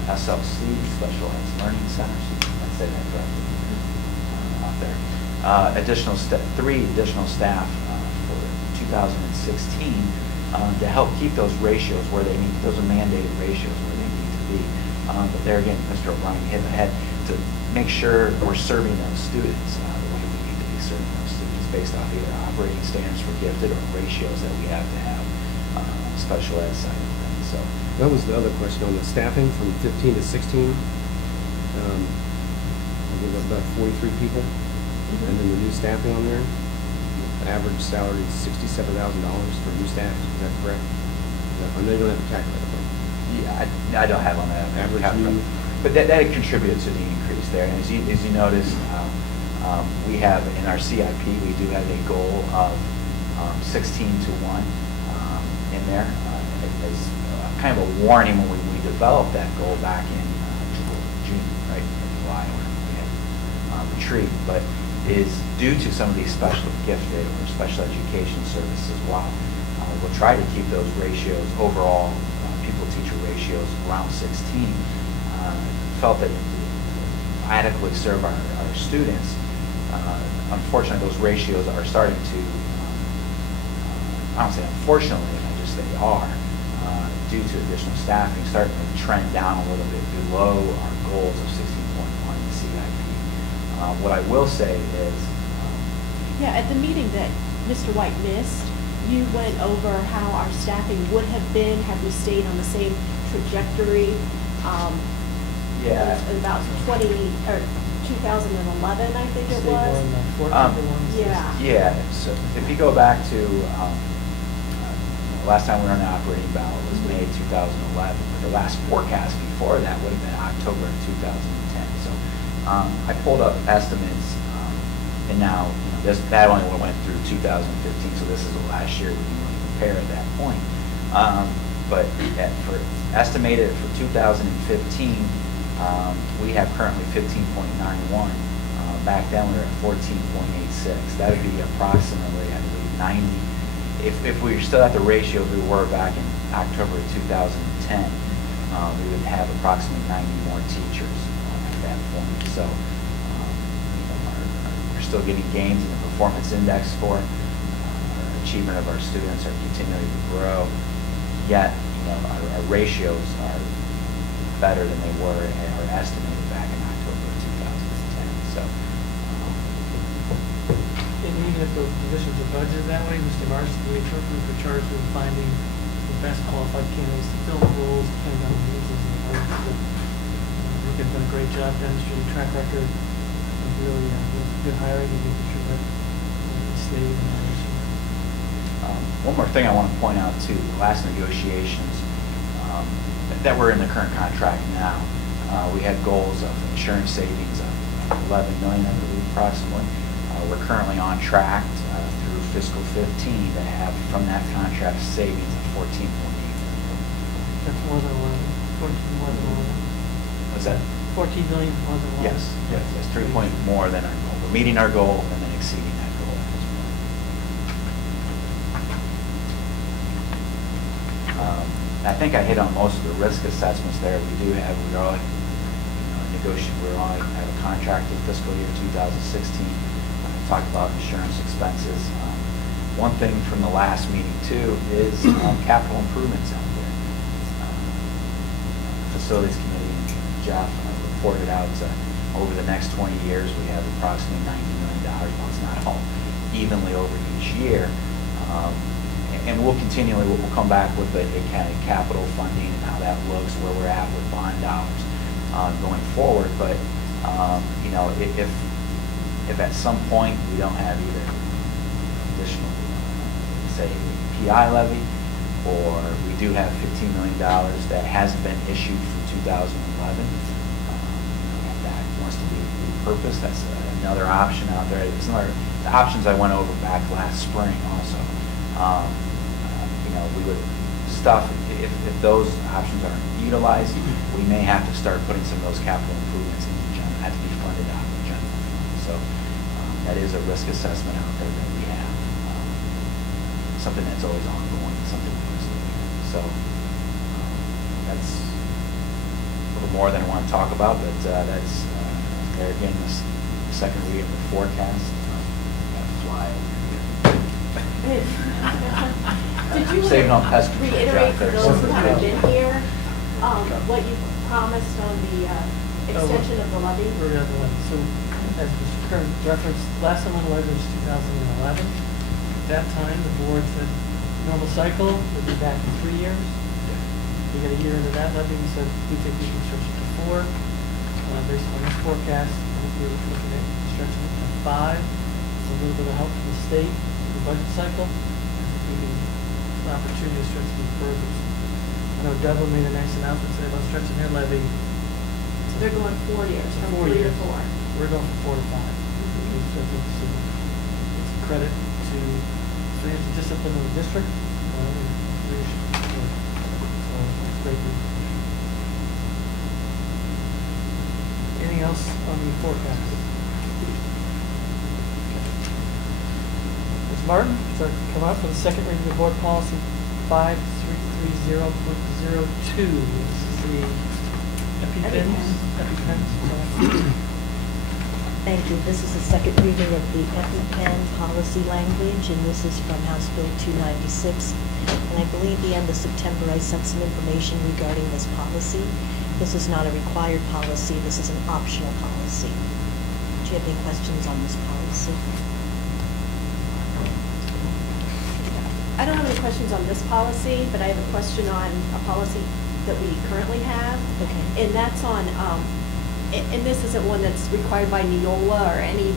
SLC, Special Ed Learning Centers. Did I say that correctly? Out there. 3 additional staff for 2016 to help keep those ratios where they need. Those are mandated ratios where they need to be. But there again, Mr. O'Brien hit the head to make sure we're serving those students the way we need to be serving those students based off either operating standards for gifted or ratios that we have to have on the special ed side of things. So That was the other question on the staffing from 15 to 16. I think about 43 people, and then the new staffing on there. The average salary is $67,000 for new staff. Is that correct? I know you don't have to calculate it. yeah, I don't have on that Average new. but that contributed to the increase there. And as you noticed, we have in our CIP we do have a goal of 16 to 1 in there as kind of a warning when we developed that goal back in June, right, or July, when we had retreat, but is due to some of these special gifted or special education services. While we'll try to keep those ratios overall, pupil-teacher ratios around 16, felt that adequately serve our students. Unfortunately, those ratios are starting to, I don't say unfortunately, I just say are, due to additional staffing, starting to trend down a little bit below our goals of 16.1 in CIP. What I will say is, Yeah, at the meeting that Mr. White missed, you went over how our staffing would have been had we stayed on the same trajectory. Yeah. It was about 2011, I think it Stay more was. in the 14 to 1. Yeah. Yeah, so if you go back to, last time we were on the operating ballot was May 2011, but the last forecast before that would have been October of 2010. So I pulled up estimates, and now, that only went through 2015, so this is the last year we can really compare at that point. But for estimated for 2015, we have currently 15.91. Back then, we were at 14.86. That would be approximately, I believe, 90. If we were still at the ratios we were back in October of 2010, we would have approximately 90 more teachers at that point. So, we're still getting gains in the performance index score. Our achievement of our students are continuing to grow. Yet, our ratios are better than they were or estimated back in October of 2010. So, And even if those positions are budgeted that way, Mr. Marston, we were charged with finding the best qualified candidates to fill the roles, depending on the needs of the department. Rick has done a great job demonstrating track record of really good hiring and making sure that we stay in that issue. one more thing I want to point out too, the last negotiations that we're in the current contract now, we had goals of insurance savings of 11 million, I believe, approximately. We're currently on track through fiscal 15 to have from that contract savings of 14.8 million. That's more than 11, 14 more than 11. What's that? 14 million more than 11. Yes, 3 point more than our goal. We're meeting our goal and then exceeding that goal at this point. I think I hit on most of the risk assessments there. We are all negotiating, we all have a contract in fiscal year 2016. Talked about insurance expenses. One thing from the last meeting too is capital improvements out there. Facilities Committee and Jeff reported out over the next 20 years we have approximately $90 million. Well, it's not all evenly over each year. And we'll come back with a kind of capital funding and how that looks, where we're at with bond dollars going forward. But if at some point we don't have either additional, say, PI levy, or we do have $15 million that hasn't been issued from 2011, and that wants to be repurposed, that's another option out there. The options I went over back last spring also. We would if those options aren't utilized, we may have to start putting some of those capital improvements in the general, have to be funded out of the general fund. So that is a risk assessment out there that we have. Something that's always ongoing, something we must look at. So that's a little more than I want to talk about, but that's there again, the second reading of the forecast. Got to fly over here. Did you Saving on want pest to control reiterate for traffic. those who haven't been here, what you promised on the extension of the levy? We're gonna have so as Mr. Kern referenced, last time on the levy was 2011. At that time, the board said normal cycle would be back in 3 years. We got a year into that levy, we said we think we can stretch it to 4. Based on this forecast, I think we were looking at stretching it to 5. With a little bit of help from the state, the budget cycle. I think we can, an opportunity to stretch it further. I know Dublin made a nice announcement today about stretching their levy. They're going 4 years, from 3 to 4. We're going from 4 to 5. So I think it's a credit to financial discipline of the district. Leadership. So it's great. Anything else on the forecast? Ms. Martin, so come up for the second reading of board policy 5330.02. This is the EpiPens. Thank you. This is the second reading of the EpiPen policy language, and this is from House Bill 296. And I believe the end of September, I sent some information regarding this policy. This is not a required policy. This is an optional policy. Do you have any questions on this policy? I don't have any questions on this policy, but I have a question on a policy that we currently have. Okay. And that's on, and this isn't one that's required by Neola or any,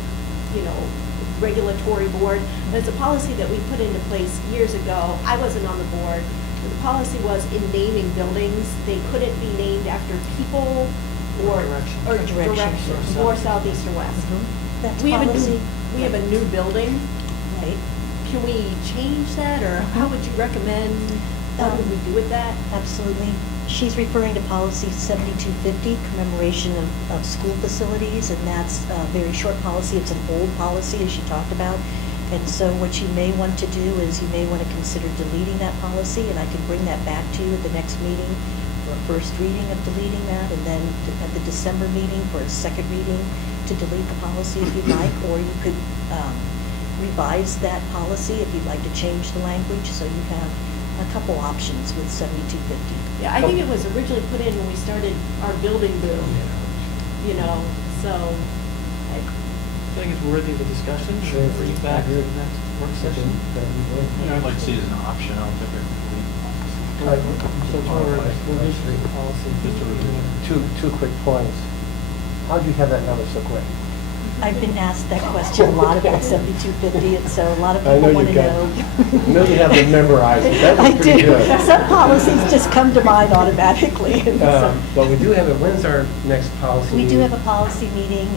regulatory board. But it's a policy that we put into place years ago. I wasn't on the board. The policy was in naming buildings, they couldn't be named after people or Direction. or Direction. direction, north, south, east, or west. That We have a policy, we have a new building. right, Can we change that, or how would you recommend, what would we do with that? absolutely. She's referring to policy 7250, commemoration of school facilities, and that's a very short policy. It's an old policy, as she talked about. And so what you may want to do is you may want to consider deleting that policy, and I can bring that back to you at the next meeting for a first reading of deleting that, and then at the December meeting for a second reading to delete the policy if you'd like, or you could revise that policy if you'd like to change the language, so you have a couple options with 7250. Yeah, I think it was originally put in when we started our building boom, so I, I think it's worthy of a discussion. Sure. Bring it back to the next work session. I'd like to see it as an option, I don't think we Right, so it's more revision policy. Just a revision. Two quick points. How'd you have that number so quick? I've been asked that question a lot about 7250, and so a lot of I know people want to you know. I know you have them memorized. That I was pretty do. good. Some policies just come to mind automatically. and so- But we do have it, when's our next policy? We do meeting? have a policy meeting,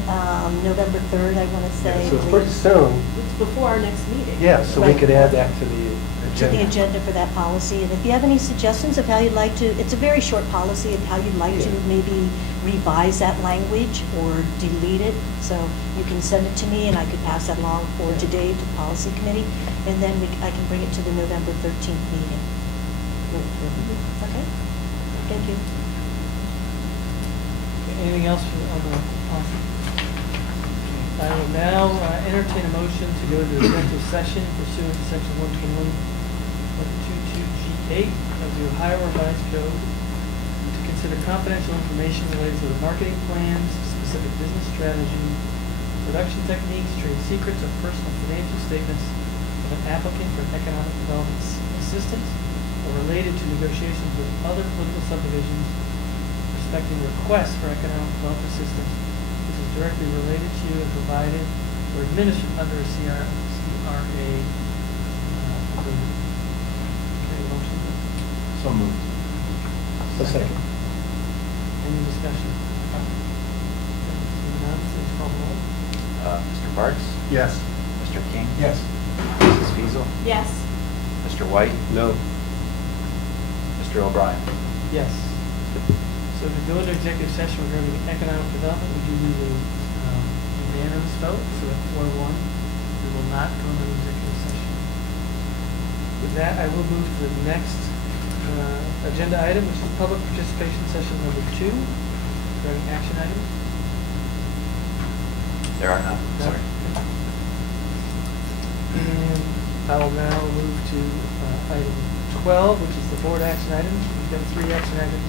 November 3rd, I want to say. Yeah, so it's pretty soon. it's before our next meeting. Yeah, so we Right. could add that to the To the agenda. agenda for that policy, and if you have any suggestions of how you'd like to, it's a very short policy, of how you'd like to Yeah. maybe revise that language or delete it, so you can send it to me and I could pass that along for today to the policy committee, and then I can bring it to the November 13th meeting. Okay? Thank you. Anything else on the policy? I will now entertain a motion to go to executive session pursuant to section 121.22G8 of the Ohio Revised Code to consider confidential information related to the marketing plans, specific business strategy, production techniques, trade secrets, or personal financial statements of an applicant for economic development assistance or related to negotiations with other political subdivisions respecting requests for economic development assistance which is directly related to and provided or administered under a CRA agreement. Okay, motion? So moved. A second. Any discussion? Seeing none, please call the roll. Mr. Parks? Yes. Mr. King? Yes. Mrs. Fiesel, Yes. Mr. White? No. Mr. O'Brien? Yes. So to go into executive session regarding economic development, we do need a unanimous vote, so at 4-1, we will not go into executive session. With that, I will move to the next agenda item, which is public participation session number 2, regarding action items. There are none, sorry. And I will now move to item 12, which is the board action items. We've got 3 action items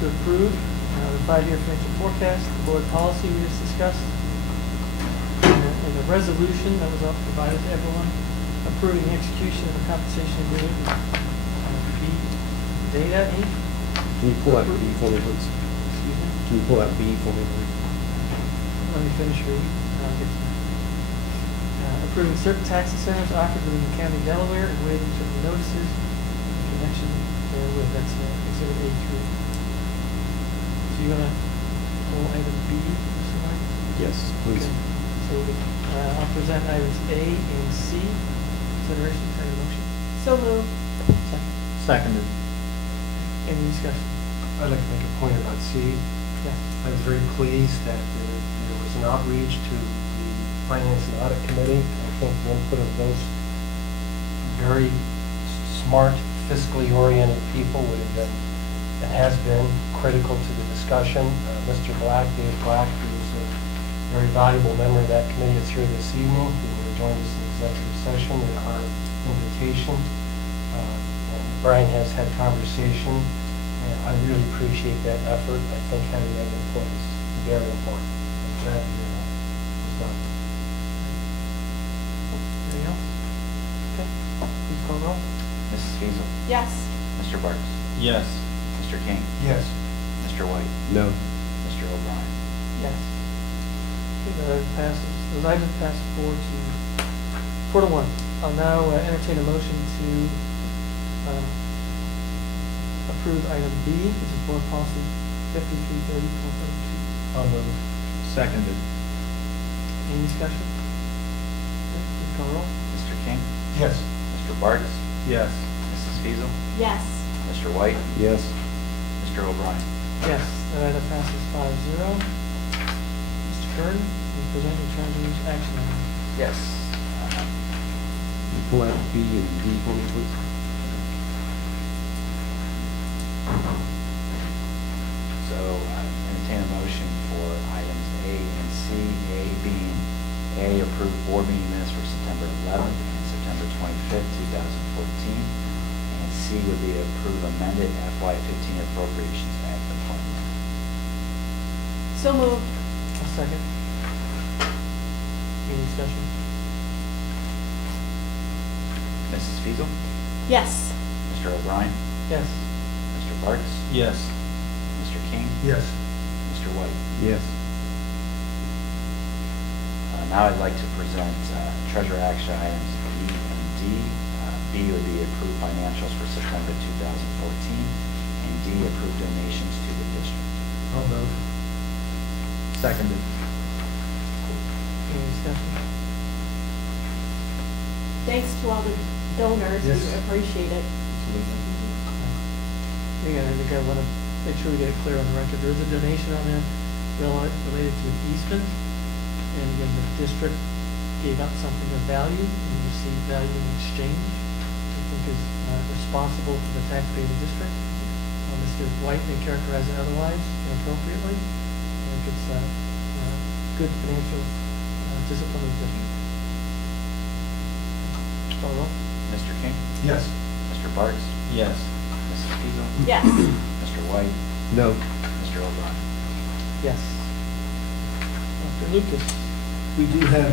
to approve. The 5-year financial forecast, the board policy we just discussed, and the resolution that was all provided to everyone, approving the execution of a compensation agreement with B Data Inc. Can you pull out B for me, please? Excuse me. Can you pull out B for me, please? Let me finish reading. and I'll get to that. Approving certain tax incentives offered within the county of Delaware and waiving certain notices in connection therewith. That's exhibit A3. So you want to pull item B, Mr. White? Yes, please. Okay. So I'll present items A and C. Consideration, can I have a motion? So moved. Second. Seconded. Any discussion? I'd like to make a point about C. Yes. I was very pleased that there was an outreach to the Finance and Audit Committee. I think the input of those very smart, fiscally oriented people would have been, and has been, critical to the discussion. Mr. Black, Dave Black, who is a very valuable member of that committee, is here this evening. He will join us in executive session at our invitation. And Brian has had conversation, and I really appreciate that effort. I think having that input is very important. I'm glad to hear that was done. Anything else? Okay. Please call roll. Mrs. Feasel. Yes. Mr. Bartz. Yes. Mr. King. Yes. Mr. White. No. Mr. O'Brien. Yes. Okay, that item passes, those items pass 4-1. I'll now entertain a motion to approve item B, this is board policy 5330, 432. I'll move. Seconded. Any discussion? Okay, please call roll. Mr. King. Yes. Mr. Bartz. Yes. Mrs. Feasel. Yes. Mr. White. Yes. Mr. O'Brien. Yes, that item passes 5-0. Mr. Kern, will you present your treasurer's action item? Yes. Pull out B and D for me, please. So entertain a motion for items A and C, A being, A, approve board meeting minutes for September 11th and September 25th, 2014, and C would be approve amended FY15 appropriations act appointment. So moved. A second. Any discussion? Mrs. Feasel. Yes. Mr. O'Brien. Yes. Mr. Bartz. Yes. Mr. King. Yes. Mr. White. Yes. Now I'd like to present treasurer action items B and D. B would be approved financials for September 2014, and D, approved donations to the district. I'll move. Seconded. Any discussion? Thanks to all the donors, we Yes. appreciate it. Again, I think I want to make sure we get it clear on the record. There is a donation on there related to an easement. And again, the district gave up something of value and received value in exchange, which I think is responsible to the taxpayer of the district. Mr. White may characterize it otherwise inappropriately. I think it's good financial discipline of the district. Call roll. Mr. King. Yes. Mr. Bartz. Yes. Mrs. Feasel. Yes. Mr. White. No. Mr. O'Brien. Yes. Dr. Lucas. We do have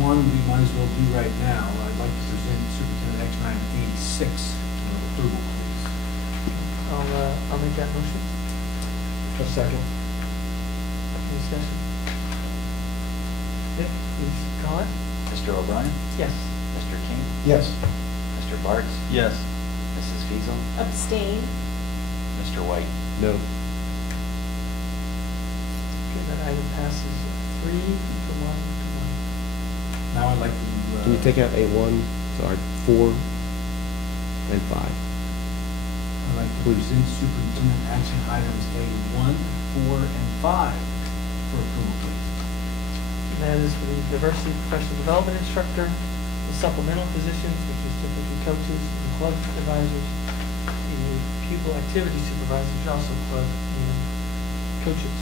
one we might as well do right now. I'd like to present Superintendent Action Item 86 for approval, please. I'll make that motion. A second. Any discussion? Nick, please call it. Mr. O'Brien. Yes. Mr. King. Yes. Mr. Bartz. Yes. Mrs. Feasel. Abstain. Mr. White. No. Okay, that item passes 3-1. Now I'd like to... Can you take out A1, sorry, 4 and 5? I'd like to present Superintendent Action Items A1, 4, and 5 for approval, please. And that is for the diversity professional development instructor, the supplemental positions, which is typically coaches and club advisors, the pupil activity supervisors, which also club and coaches.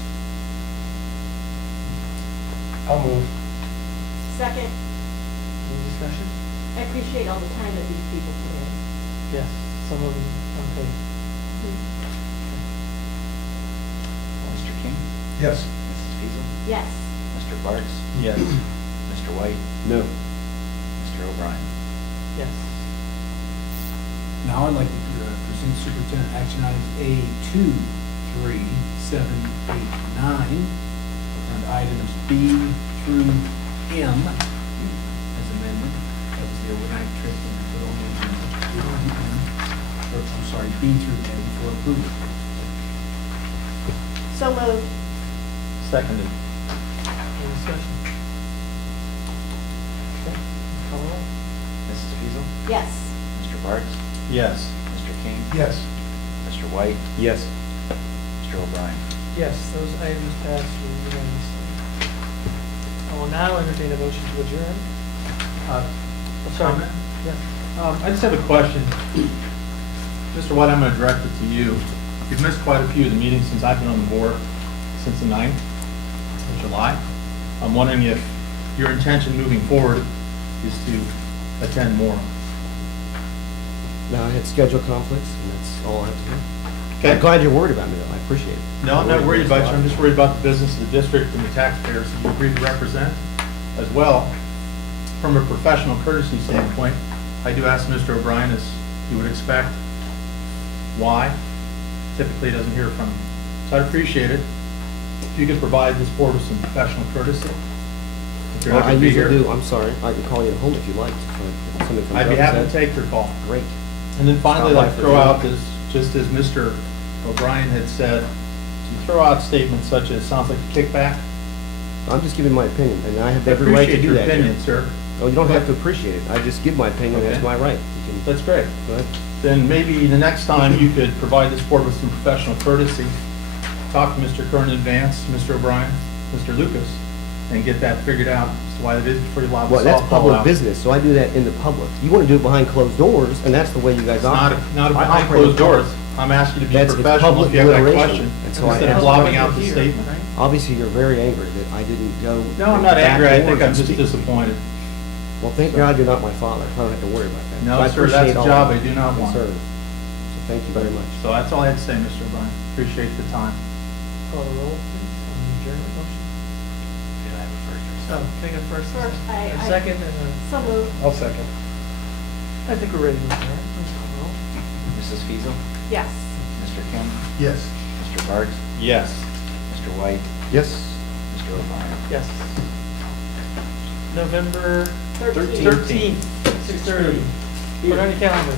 I'll move. Second. Any discussion? I appreciate all the time that these people put in. Yes, some of them unpaid. Mr. King. Yes. Mrs. Feasel. Yes. Mr. Bartz. Yes. Mr. White. No. Mr. O'Brien. Yes. Now I'd like to present Superintendent Action Items A2, 3, 7, 8, 9, and items B through M as amended. That was the overnight trip that we put on the agenda. Or, I'm sorry, B through M for approval. So moved. Seconded. Any discussion? Okay, call roll. Mrs. Feasel. Yes. Mr. Bartz. Yes. Mr. King. Yes. Mr. White. Yes. Mr. O'Brien. Yes, those items pass unanimously. I will now entertain a motion to adjourn. Sorry. Comment? Yes. I just have a question. Mr. White, I'm going to direct it to you. You've missed quite a few of the meetings since I've been on the board, since the 9th of July. I'm wondering if your intention moving forward is to attend more. No, I had schedule conflicts, and that's all I have to do. Okay. I'm glad you're worried about me, though. I appreciate it. No, I'm not worried about you. I'm just worried about the business of the district and the taxpayers that you agree to represent as well. From a professional courtesy standpoint, I do ask Mr. O'Brien, as you would expect, why. Typically, he doesn't hear from me. So I'd appreciate it if you could provide this board with some professional courtesy. If you're not I going to be usually here, do, I'm sorry. I can call you at home if you like. If something comes I'd be up, happy to is that- take your call. Great. And then finally, Stop I'd by for throw dinner. out, just as Mr. O'Brien had said, to throw out statements such as, sounds like a kickback. I'm just giving my opinion, and I have I every right to appreciate do your that. here. opinion, sir. Oh, you don't have to appreciate it. I just give my opinion, Okay. that's my right. You can, That's great. go ahead. Then maybe the next time you could provide this board with some professional courtesy, talk to Mr. Kern in advance, Mr. O'Brien, Mr. Lucas, and get that figured out as to why it is before you lob the Well, that's softball public out. business, so I do that in the public. You want to do it behind closed doors, and that's the way you guys It's not, operate. not I behind operate in closed doors. public. I'm asking you to be That's- it's professional public if you have that deliberation. question, That's how I instead of ask. lobbing out the Here, statement. right? Obviously, you're very angry that I didn't go. No, I'm at not the back angry, I doors think I'm and just speak. disappointed. Well, thank God you're not my father, so I don't have to worry about that. No, So I sir, that's appreciate a all job the I do not want. concern. So thank you very much. So that's all I had to say, Mr. O'Brien. Appreciate the time. Call the roll, please, on the adjournment motion. Did I have a first or second? Oh, can I get a first? First, A second and a, So moved. I'll second. I think we're ready to adjourn. Please call the roll. Mrs. Fiesel, Yes. Mr. Kim, Yes. Mr. Bartz, Yes. Mr. White, Yes. Mr. O'Brien. Yes. November 13. 13th, 6:30. Put it on your calendar.